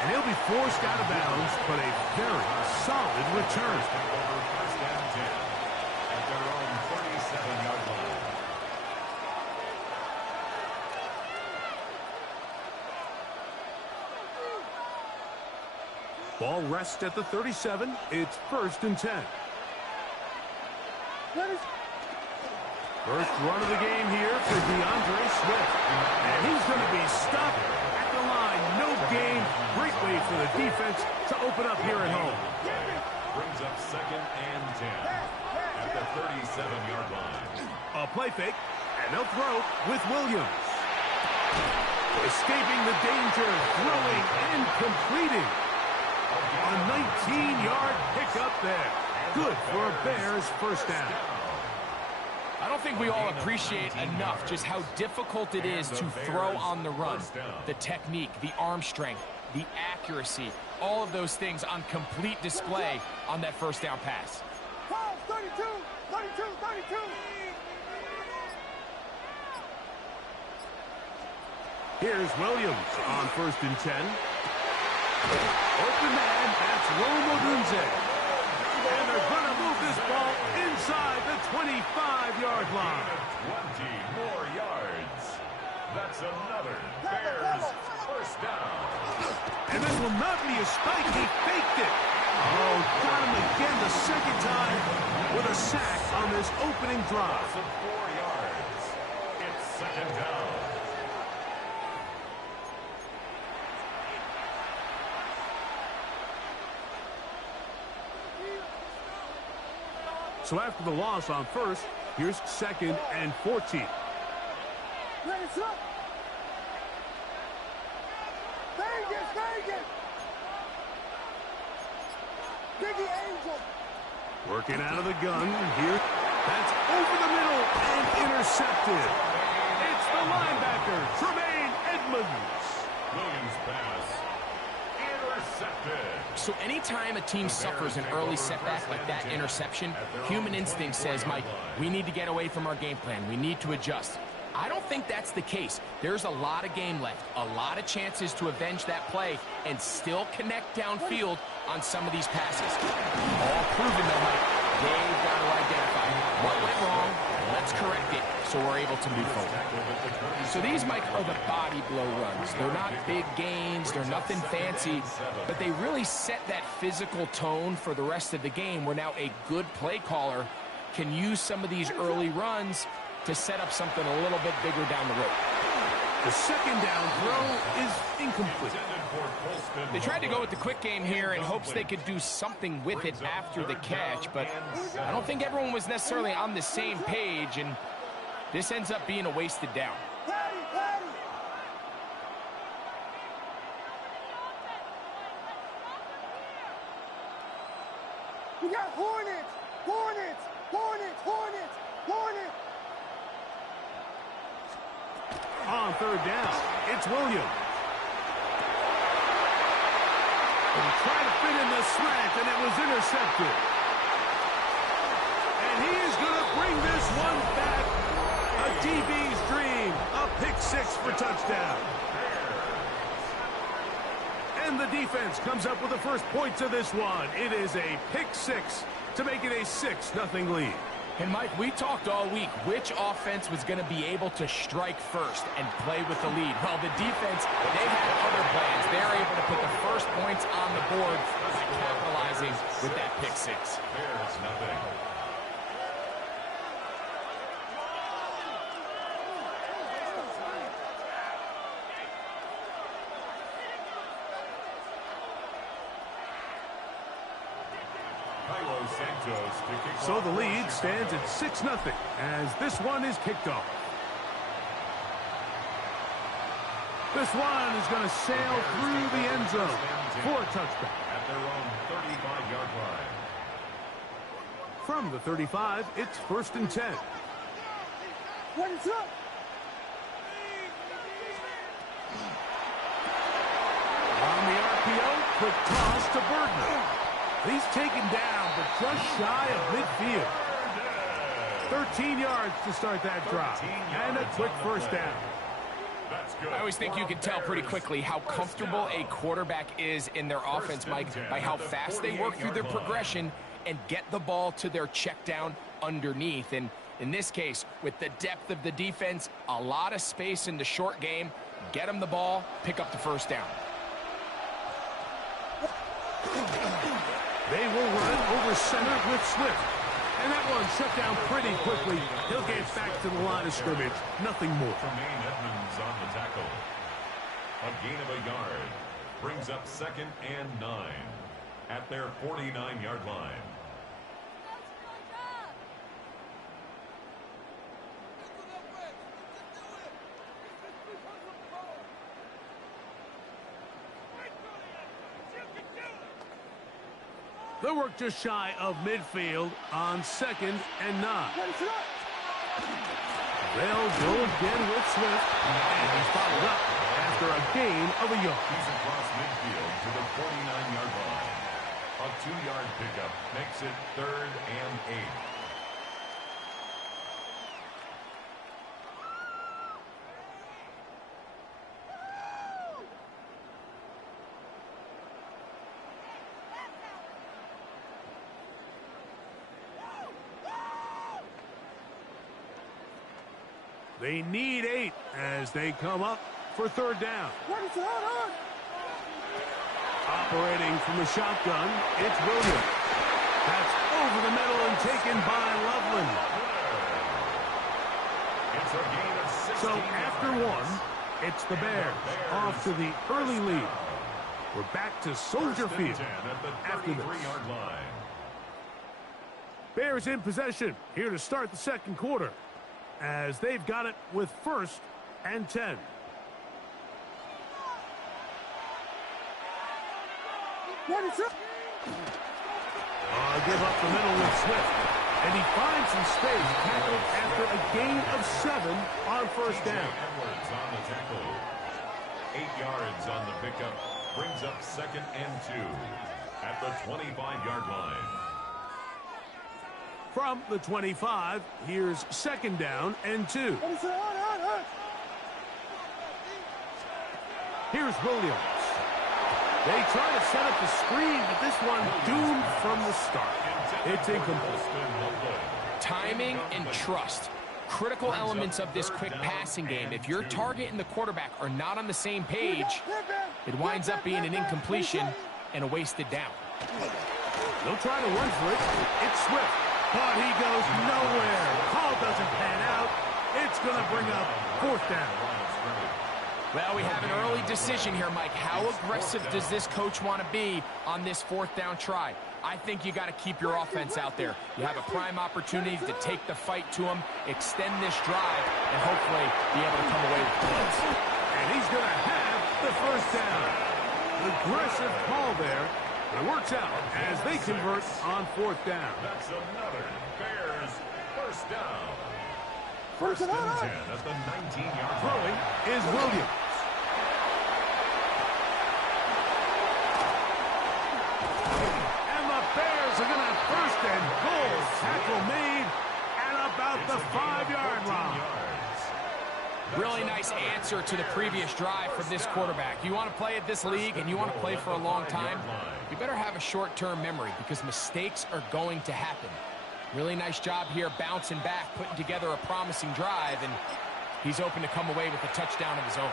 And he'll be forced out of bounds, but a very solid return. First and 10 at their own 37-yard line. Ball rests at the 37. It's 1st and 10. First run of the game here for DeAndre Swift. And he's going to be stopped at the line. No gain. Great way for the defense to open up here at home. Brings up 2nd and 10 at the 37-yard line. A play fake, and they'll throw with Williams. Escaping the danger, throwing and completing. A 19-yard pickup there. Good for a Bears first down. I don't think we all appreciate enough just how difficult it is to throw on the run. The technique, the arm strength, the accuracy, all of those things on complete display on that first down pass. 32, 32, 32. Here's Williams on 1st and 10. Open man, that's Rome Odunze. And they're going to move this ball inside the 25-yard line. 20 more yards. That's another Bears first down. And this will not be a spike. He faked it. Oh, got him again the second time with a sack on this opening drive. 4 yards. It's 2nd down. So after the loss on 1st, here's 2nd and 14. Working out of the gun here. That's over the middle and intercepted. It's the linebacker, Tremaine Edmonds. Williams pass. Intercepted. So anytime a team suffers an early setback like that interception, human instinct says, Mike, we need to get away from our game plan. We need to adjust. I don't think that's the case. There's a lot of game left, a lot of chances to avenge that play and still connect downfield on some of these passes. All proven, though, Mike. They've got to identify what went wrong. Let's correct it so we're able to move forward. So these, Mike, are the body blow runs. They're not big gains. They're nothing fancy. But they really set that physical tone for the rest of the game where now a good play caller can use some of these early runs to set up something a little bit bigger down the road. The second down throw is incomplete. They tried to go with the quick game here in hopes they could do something with it after the catch, but I don't think everyone was necessarily on the same page, and this ends up being a wasted down. We got Hornets! Hornets! Hornets! Hornets! Hornets! On 3rd down, it's Williams. And trying to fit in the slant, and it was intercepted. And he is going to bring this one back. A DB's dream. A pick 6 for touchdown. And the defense comes up with the first points of this one. It is a pick 6 to make it a 6-0 lead. And, Mike, we talked all week which offense was going to be able to strike first and play with the lead. Well, the defense, they had other plans. They're able to put the first points on the board by capitalizing with that pick 6. There's nothing. So the lead stands at 6-0 as this one is kicked off. This one is going to sail through the end zone for a touchback. At their own 35-yard line. From the 35, it's 1st and 10. What is up? On the RPO, quick toss to Bergman. He's taken down, but just shy of midfield. 13 yards to start that drive, and a quick first down. I always think you can tell pretty quickly how comfortable a quarterback is in their offense, Mike, by how fast they work through their progression and get the ball to their check down underneath. And in this case, with the depth of the defense, a lot of space in the short game, get them the ball, pick up the first down. They will run it over center with Swift. And that one shut down pretty quickly. He'll get back to the line of scrimmage. Nothing more. Tremaine Edmonds on the tackle. A gain of a yard. Brings up 2nd and 9 at their 49-yard line. They'll work just shy of midfield on 2nd and 9. They'll go again with Swift, and he's followed up after a gain of a yard. He's across midfield to the 49-yard line. A 2-yard pickup makes it 3rd and 8. They need 8 as they come up for 3rd down. Operating from the shotgun, it's Williams. That's over the middle and taken by Loveland. It's a gain of 16 So after one, it's the Bears off to the early lead. We're back to Soldier Field after this. Bears in possession here to start the second quarter, as they've got it with 1st and 10. Give up the middle with Swift. And he finds some space, tackled after a gain of 7 on 1st down. Edwards on the tackle. 8 yards on the pickup. Brings up 2nd and 2 at the 25-yard line. From the 25, here's 2nd down and 2. Here's Williams. They try to set up the screen, but this one doomed from the start. It's incomplete. Timing and trust. Critical elements of this quick passing game. If your target and the quarterback are not on the same page, it winds up being an incompletion and a wasted down. They'll try to run for it. It's Swift. But he goes nowhere. Call doesn't pan out. It's going to bring up 4th down. Well, we have an early decision here, Mike. How aggressive does this coach want to be on this 4th down try? I think you got to keep your offense out there. You have a prime opportunity to take the fight to him, extend this drive, and hopefully be able to come away with points. And he's going to have the 1st down. Aggressive call there. It works out as they convert on 4th down. That's another Bears 1st down. 1st and 10 at the 19-yard line. Throwing is Williams. And the Bears are going to have 1st and goal. Tackle made at about the 5-yard line. Really nice answer to the previous drive from this quarterback. You want to play at this league and you want to play for a long time, you better have a short-term memory because mistakes are going to happen. Really nice job here bouncing back, putting together a promising drive, and he's open to come away with a touchdown of his own.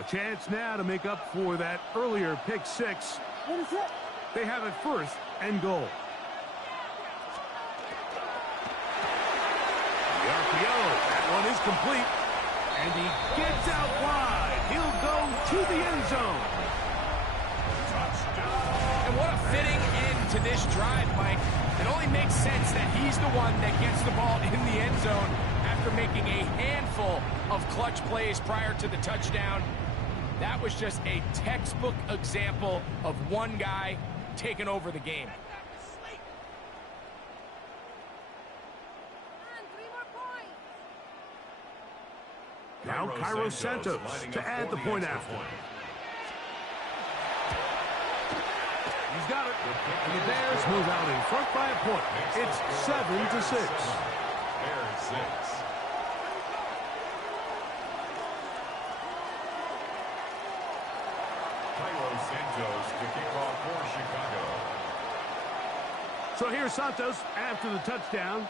A chance now to make up for that earlier pick 6. They have it 1st and goal. The RPO, that one is complete. And he gets out wide. He'll go to the end zone. And what a fitting end to this drive, Mike, it only makes sense that he's the one that gets the ball in the end zone after making a handful of clutch plays prior to the touchdown. That was just a textbook example of one guy taking over the game. Now Cairo Santos to add the point after. He's got it. And the Bears move out in front by a point. It's 7-6. Bears 6. Cairo Santos to kick off for Chicago. So here's Santos after the touchdown.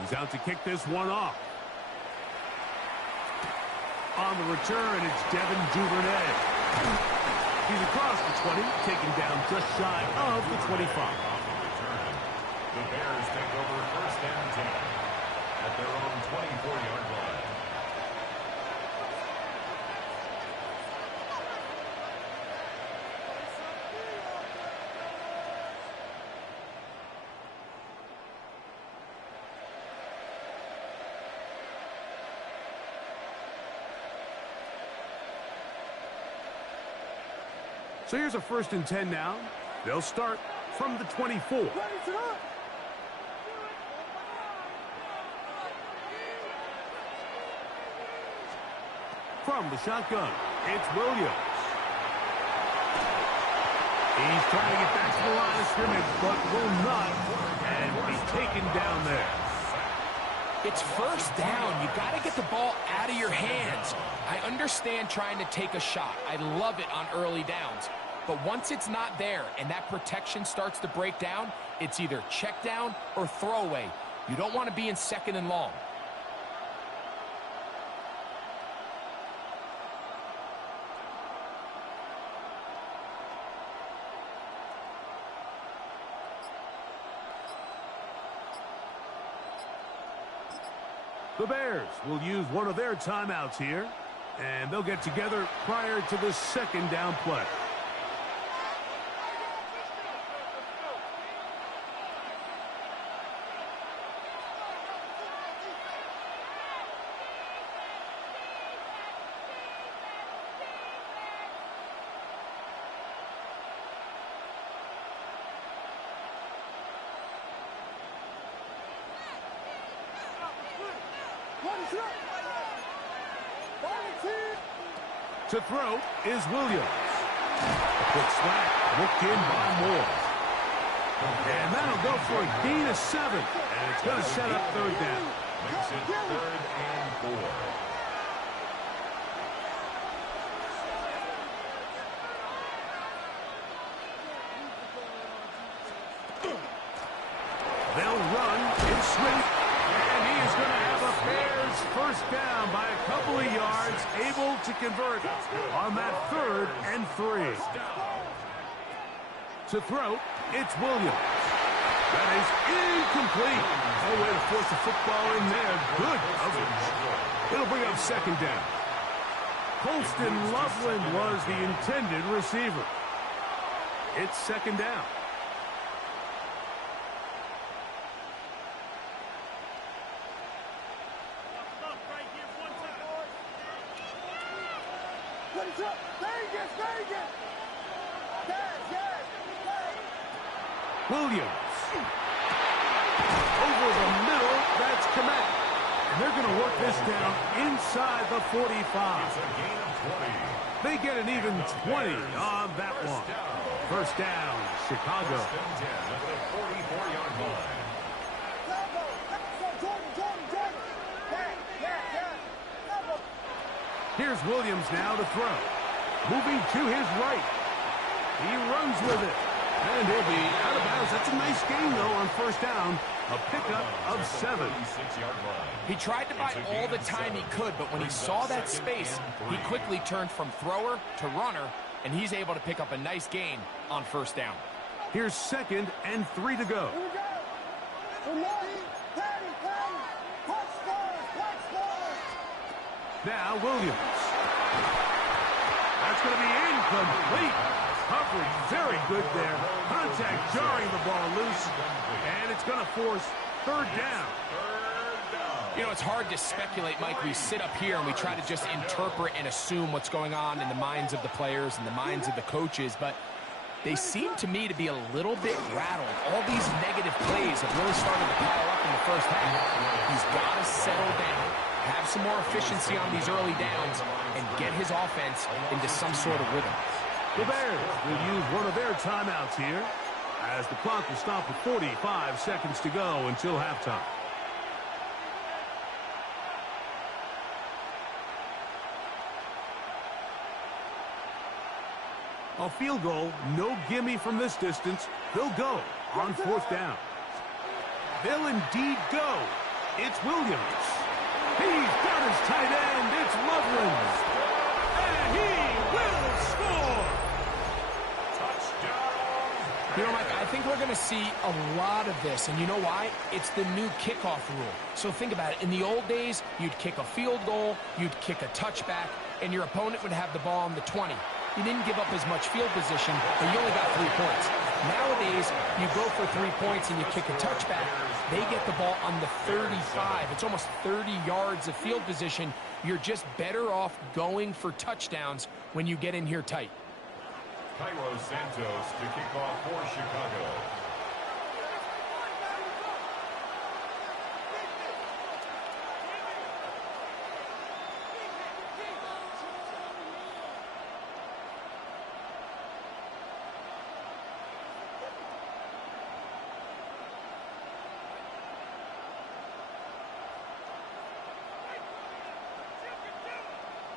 He's out to kick this one off. On the return, it's Devin Duvernay. He's across the 20, taken down just shy of the 25. The Bears take over first and 10 at their own 24-yard line. So here's a first and 10 now. They'll start from the 24. From the shotgun, it's Williams. He's trying to get back to the line of scrimmage, but will not, and be taken down there. It's first down. You got to get the ball out of your hands. I understand trying to take a shot. I love it on early downs. But once it's not there and that protection starts to break down, it's either check down or throwaway. You don't want to be in second and long. The Bears will use one of their timeouts here, and they'll get together prior to the second down play. To throw is Williams. A quick slant, looked in by Moore. And that'll go for a gain of 7. And it's going to set up third down. Makes it 3rd and 4. They'll run in Swift. And he is going to have a Bears first down by a couple of yards, able to convert on that 3rd and 3. To throw, it's Williams. That is incomplete. No way to force the football in there. Good coverage. It'll bring up second down. Colston Loveland was the intended receiver. It's second down. Williams. Over the middle, that's Komet. And they're going to work this down inside the 45. It's a gain of 20. They get an even 20 on that one. First down, Chicago. First and 10 at the 44-yard line. Here's Williams now to throw. Moving to his right. He runs with it. And he'll be out of bounds. That's a nice gain, though, on first down. A pickup of 7. He tried to buy all the time he could, but when he saw that space, he quickly turned from thrower to runner, and he's able to pick up a nice gain on first down. Here's 2nd and 3 to go. Now Williams. That's going to be incomplete. coverage very good there. Contact jarring the ball loose, and it's going to force third down. You know, it's hard to speculate, Mike. We sit up here and we try to just interpret and assume what's going on in the minds of the players and the minds of the coaches, but they seem to me to be a little bit rattled. All these negative plays have really started to pile up in the first half. He's got to settle down, have some more efficiency on these early downs, and get his offense into some sort of rhythm. The Bears will use one of their timeouts here as the clock will stop with 45 seconds to go until halftime. A field goal, no gimme from this distance. They'll go on fourth down. They'll indeed go. It's Williams. He's got his tight end. It's Loveland. And he will score. Touchdown. You know, Mike, I think we're going to see a lot of this, and you know why? It's the new kickoff rule. So think about it. In the old days, you'd kick a field goal, you'd kick a touchback, and your opponent would have the ball on the 20. You didn't give up as much field position, but you only got 3 points. Nowadays, you go for 3 points and you kick a touchback. They get the ball on the 35. It's almost 30 yards of field position. You're just better off going for touchdowns when you get in here tight. Cairo Santos to kick off for Chicago.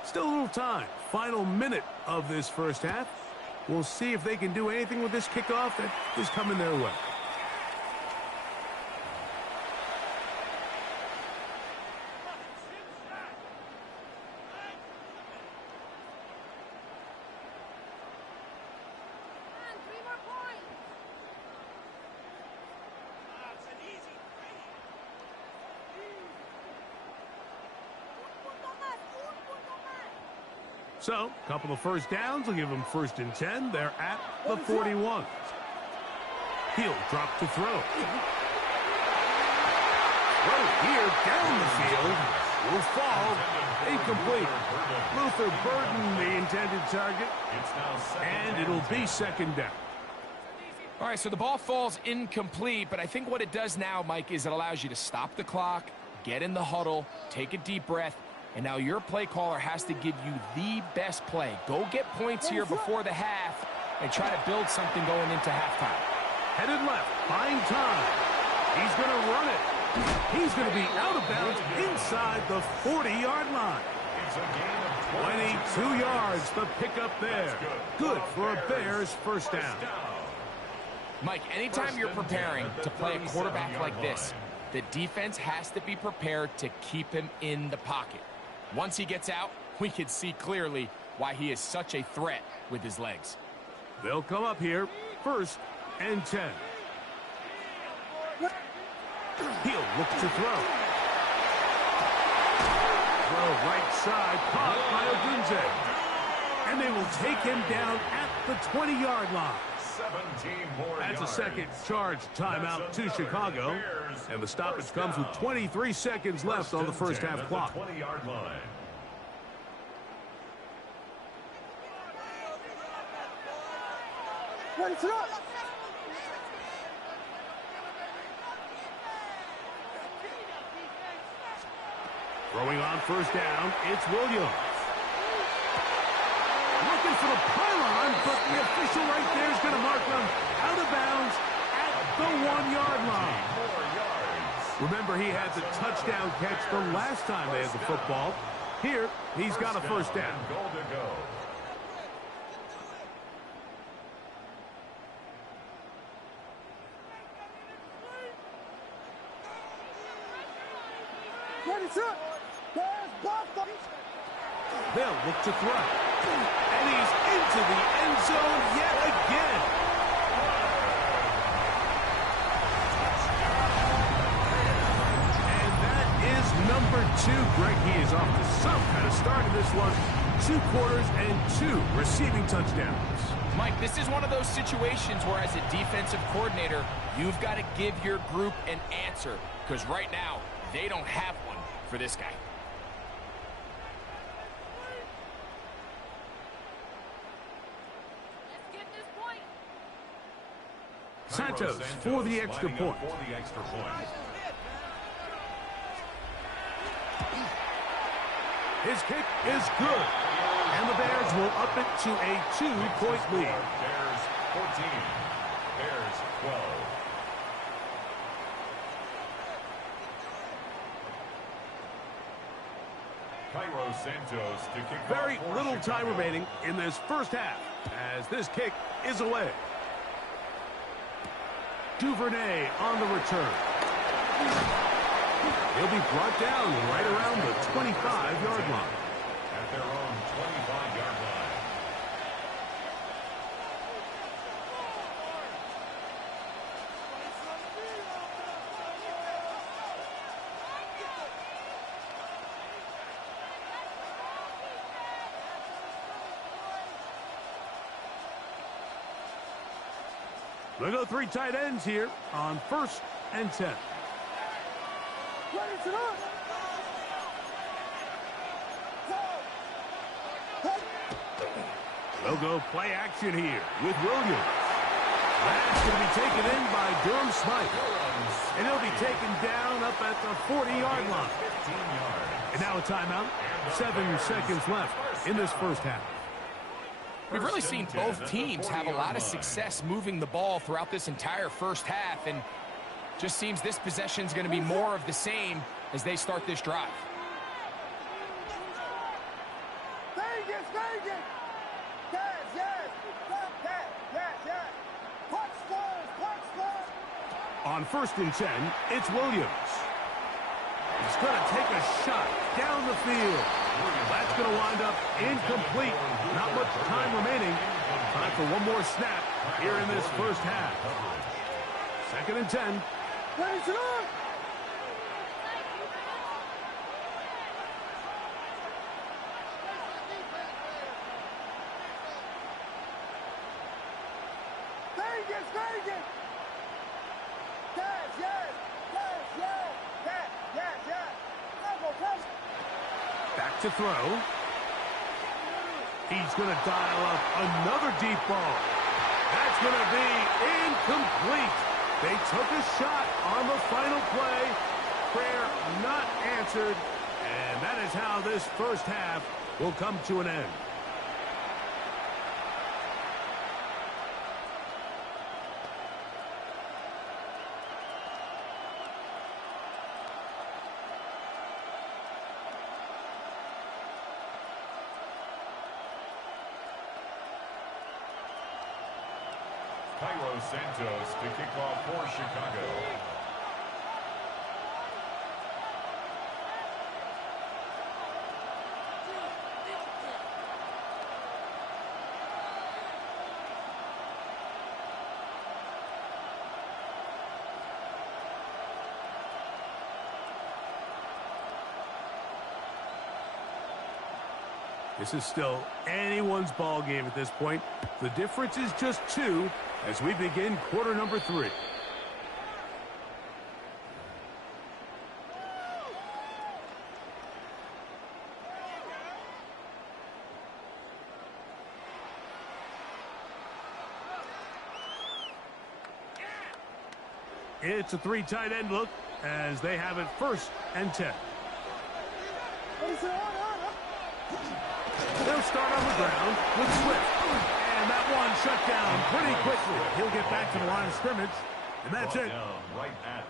Still a little time. Final minute of this first half. We'll see if they can do anything with this kickoff that is coming their way. So, a couple of first downs will give them 1st and 10. They're at the 41. He'll drop to throw. Throw here down the field. Will fall. Incomplete. Luther Burden, the intended target. And it'll be 2nd down. All right, so the ball falls incomplete, but I think what it does now, Mike, is it allows you to stop the clock, get in the huddle, take a deep breath, and now your play caller has to give you the best play. Go get points here before the half and try to build something going into halftime. Headed left, buying time. He's going to run it. He's going to be out of bounds inside the 40-yard line. 22 yards, the pickup there. Good for a Bears 1st down. Mike, anytime you're preparing to play a quarterback like this, the defense has to be prepared to keep him in the pocket. Once he gets out, we can see clearly why he is such a threat with his legs. They'll come up here, 1st and 10. He'll look to throw. Throw right side, caught by Odunze. And they will take him down at the 20-yard line. 17 more That's yards. a second charge timeout to Chicago. And the stoppage comes with 23 seconds left on the first half clock. 20-yard line. Throwing on 1st down, it's Williams. Looking for the pylon, but the official right there is going to mark them out of bounds at the 1-yard line. Remember, he had the touchdown catch the last time they had the football. Here, he's got a 1st down. Goal to go. They'll look to throw. And he's into the end zone yet again. And that is number 2. Greg, he is off to some kind of start in this one. 2 quarters and 2 receiving touchdowns. Mike, this is one of those situations where as a defensive coordinator, you've got to give your group an answer. Because right now, they don't have one for this guy. Santos for the extra point. His kick is good. And the Bears will up it to a 2-point lead. Bears 14. Bears 12. Cairo Santos to kick off. Very little time remaining in this first half as this kick is away. Duvernay on the return. He'll be brought down right around the 25-yard line. At their own 25-yard line. We'll go 3 tight ends here on 1st and 10. They'll go play action here with Williams. That's going to be taken in by Durham Smythe. And he'll be taken down up at the 40-yard line. 15 yards. And now a timeout. 7 seconds left in this first half. We've really seen both teams have a lot of success moving the ball throughout this entire first half, and just seems this possession is going to be more of the same as they start this drive. Vegas, Vegas! Yes, yes! Yes, yes, yes! Punch scores, punch scores! On 1st and 10, it's Williams. He's going to take a shot down the field. That's going to wind up incomplete. Not much time remaining. Time for one more snap here in this first half. 2nd and 10. Raise it up! Vegas, Vegas! Yes, yes! Yes, yes! Yes, yes, yes! Cover, cover! Back to throw. He's going to dial up another deep ball. That's going to be incomplete. They took a shot on the final play. Prayer not answered. And that is how this first half will come to an end. Cairo Santos to kick off for Chicago. This is still anyone's ball game at this point. The difference is just 2 as we begin quarter number 3. It's a 3 tight end look as they have it 1st and 10. They'll start on the ground with Swift. And that one shut down pretty quickly. He'll get back to the line of scrimmage, and that's it.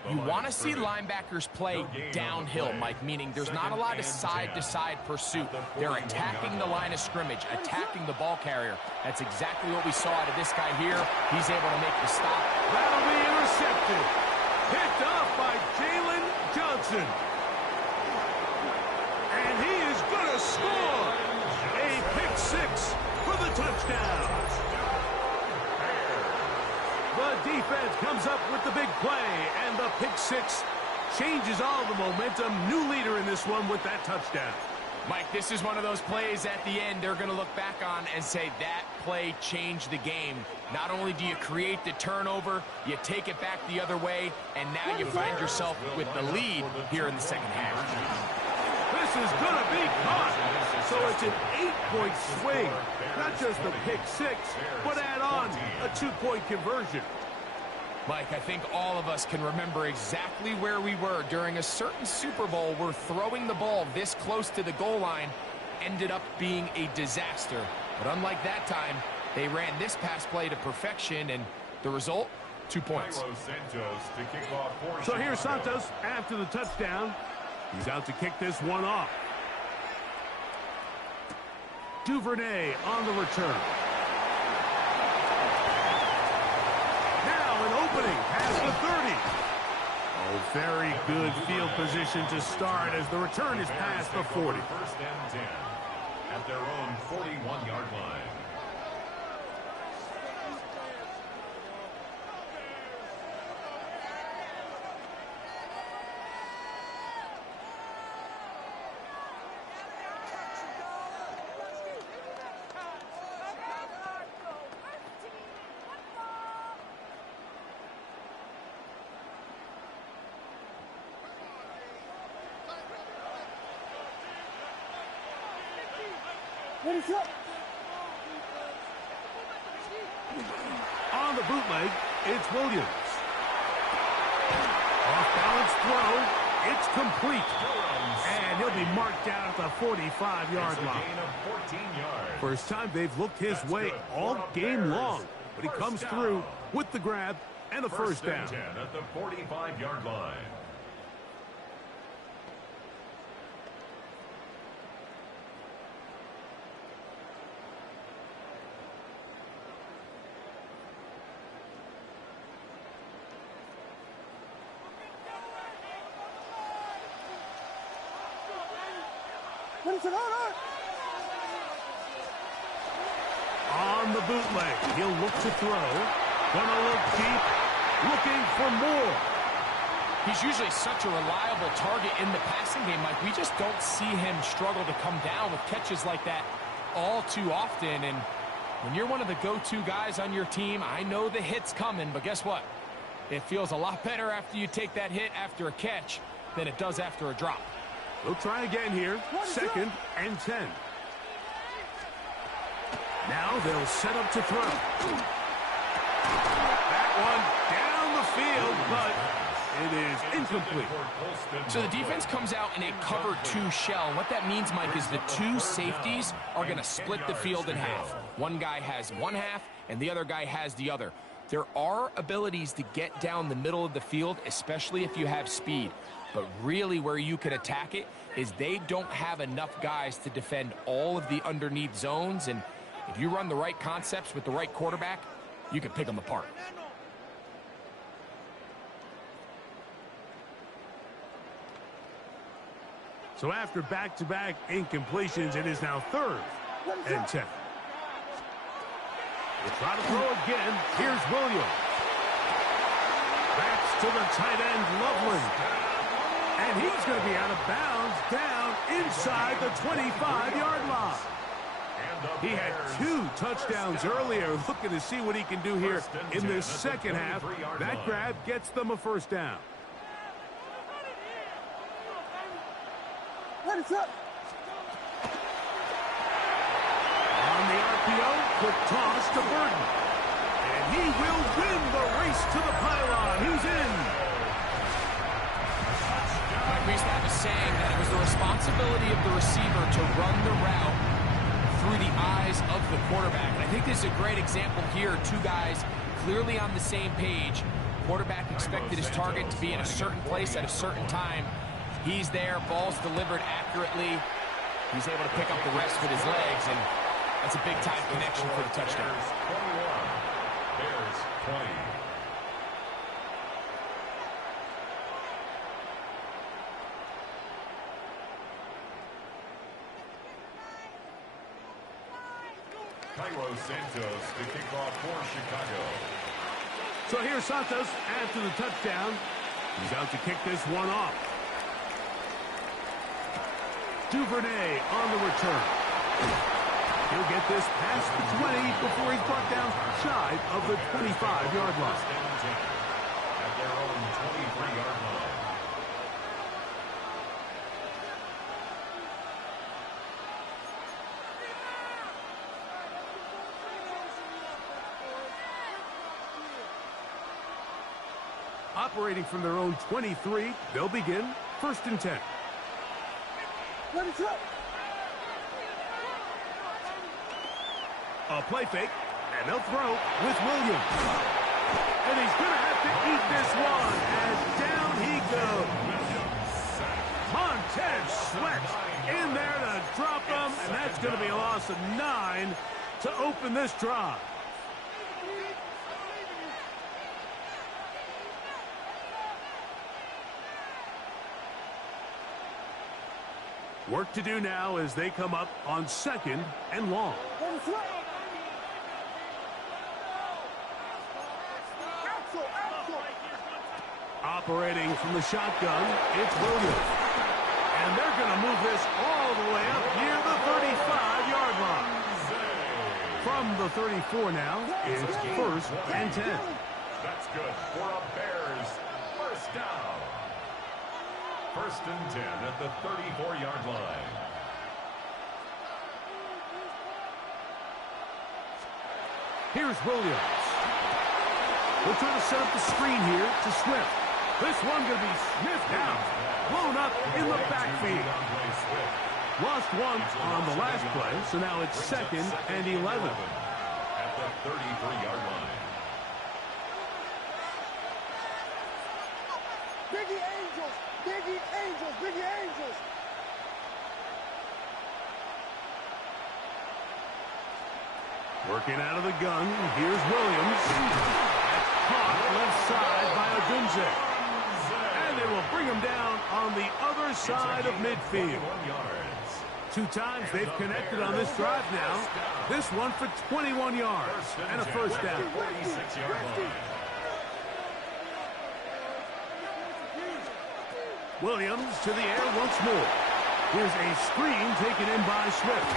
You want to see linebackers play downhill, Mike, meaning there's not a lot of side-to-side pursuit. They're attacking the line of scrimmage, attacking the ball carrier. That's exactly what we saw out of this guy here. He's able to make the stop. That'll be intercepted. Picked off by Jalen Johnson. And he is going to score a pick 6 for the touchdown. The defense comes up with the big play, and the pick 6 changes all the momentum. New leader in this one with that touchdown. Mike, this is one of those plays at the end they're going to look back on and say that play changed the game. Not only do you create the turnover, you take it back the other way, and now you find yourself with the lead here in the second half. This is going to be caught. So it's an 8-point swing. Not just a pick six, but add on a 2-point conversion. Mike, I think all of us can remember exactly where we were during a certain Super Bowl where throwing the ball this close to the goal line ended up being a disaster. But unlike that time, they ran this pass play to perfection, and the result, 2 points. So here's Santos after the touchdown. He's out to kick this one off. Duvernay on the return. Now an opening past the 30. Oh, very good field position to start as the return is past the 40. First and 10 at their own 41-yard line. On the bootleg, it's Williams. Off-balance throw. It's complete. And he'll be marked down at the 45-yard line. First time they've looked his way all game long. But he comes through with the grab and the first down. 10 at the 45-yard line. On the bootleg, he'll look to throw. Gonna look deep, looking for more. He's usually such a reliable target in the passing game, Mike. We just don't see him struggle to come down with catches like that all too often. And when you're one of the go-to guys on your team, I know the hit's coming, but guess what? It feels a lot better after you take that hit after a catch than it does after a drop. We'll try again here. Second and 10. Now they'll set up to throw. That one down the field, but it is incomplete. So the defense comes out in a cover 2 shell. And what that means, Mike, is the 2 safeties are going to split the field in half. One guy has one half, and the other guy has the other. There are abilities to get down the middle of the field, especially if you have speed. But really where you can attack it is they don't have enough guys to defend all of the underneath zones. And if you run the right concepts with the right quarterback, you can pick them apart. So after back-to-back incompletions, it is now 3rd and 10. They try to throw again. Here's Williams. Backs to the tight end, Loveland. And he's going to be out of bounds down inside the 25-yard line. He had 2 touchdowns earlier. Looking to see what he can do here in this second half. That grab gets them a first down. On the RPO, quick toss to Burton. And he will win the race to the pylon. He's in. Mike, we used to have a saying that it was the responsibility of the receiver to run the route through the eyes of the quarterback. And I think this is a great example here. 2 guys clearly on the same page. Quarterback expected his target to be in a certain place at a certain time. He's there, ball's delivered accurately. He's able to pick up the rest with his legs, and that's a big-time connection for the touchdown. Bears 20. Cairo Santos to kick off for Chicago. So here's Santos after the touchdown. He's out to kick this one off. Duvernay on the return. He'll get this past the 20 before he's brought down shy of the 25-yard line. At their own 23-yard line. Operating from their own 23, they'll begin 1st and 10. A play fake, and they'll throw with Williams. And he's going to have to eat this one as down he goes. Montez Sweat in there to drop him, and that's going to be a loss of 9 to open this drive. Work to do now as they come up on 2nd and long. Operating from the shotgun, it's Williams. And they're going to move this all the way up near the 35-yard line. From the 34 now, it's 1st and 10. That's good for a Bears first down. 1st and 10 at the 34-yard line. Here's Williams. We'll try to set up the screen here to Swift. This one going to be sniffed out. Blown up in the backfield. Lost one on the last play, so now it's 2nd and 11. At the 33-yard line. Biggie Angels! Biggie Angels! Biggie Angels! Working out of the gun, here's Williams. That's caught left side by Odunze. And they will bring him down on the other side of midfield. 2 times they've connected on this drive now. This one for 21 yards and a first down. Williams to the air once more. Here's a screen taken in by Swift.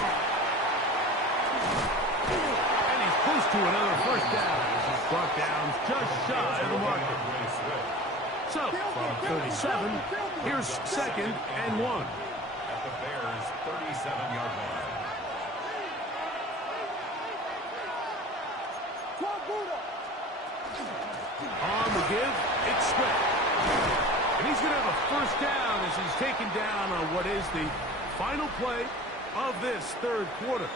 And he's close to another first down. This is brought down just shy of the marker. So, from 37, here's 2nd and 1. At the Bears' 37-yard line. On the give, it's Swift. And he's going to have a first down as he's taken down on what is the final play of this 3rd quarter.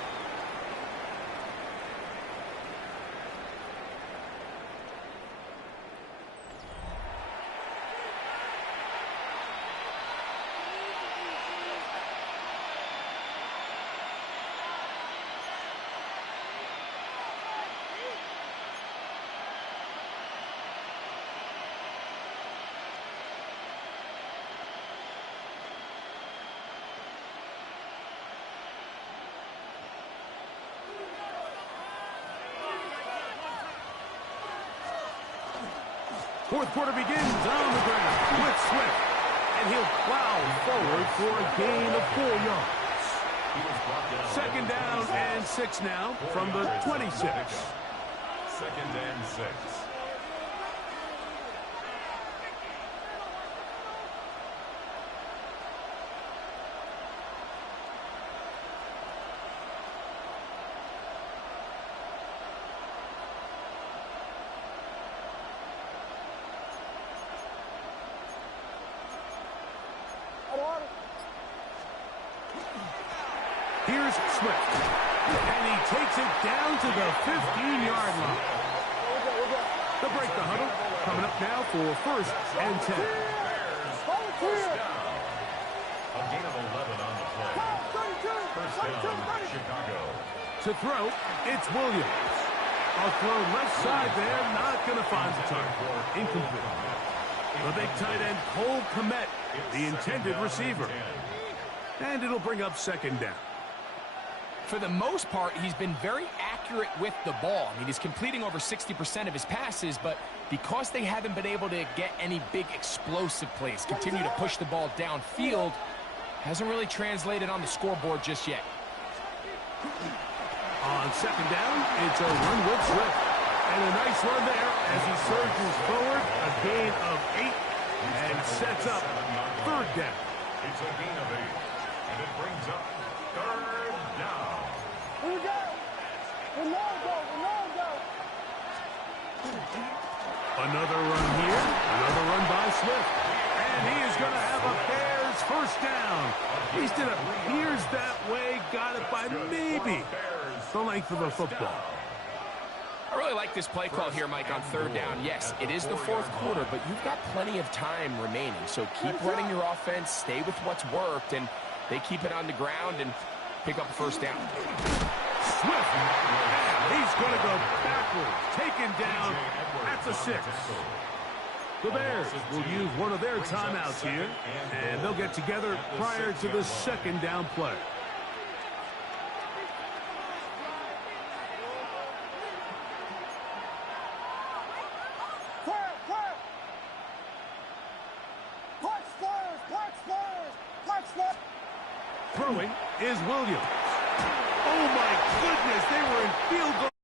Fourth quarter begins on the ground with Swift. And he'll plow forward for a gain of 4 yards. 2nd down and 6 now from the 26. 2nd and 6. Here's Swift. And he takes it down to the 15-yard line. They'll break the huddle. Coming up now for 1st and 10. A gain of 11 on the play. First down, Chicago. To throw, it's Williams. A throw left side there, not going to find the target. Incomplete. The big tight end, Cole Kmet, the intended receiver. And it'll bring up 2nd down. For the most part, he's been very accurate with the ball. I mean, he's completing over 60% of his passes, but because they haven't been able to get any big explosive plays, continue to push the ball downfield, hasn't really translated on the scoreboard just yet. On second down, it's a run with Swift. And a nice run there as he surges forward, a gain of 8, and sets up third down. It's a gain of 8, and it brings up third down. Here we go. Ronaldo. Another run here, another run by Swift. And he is going to have a Bears first down. At least it appears that way. Got it by maybe the length of a football. I really like this play call here, Mike, on third down. Yes, it is the fourth quarter, but you've got plenty of time remaining. So keep running your offense, stay with what's worked, and they keep it on the ground and pick up a first down. Swift, and he's going to go backwards, taken down at the 6. The Bears will use one of their timeouts here, and they'll get together prior to the second down play. Throwing is Williams. Oh, my goodness, they were in field goal.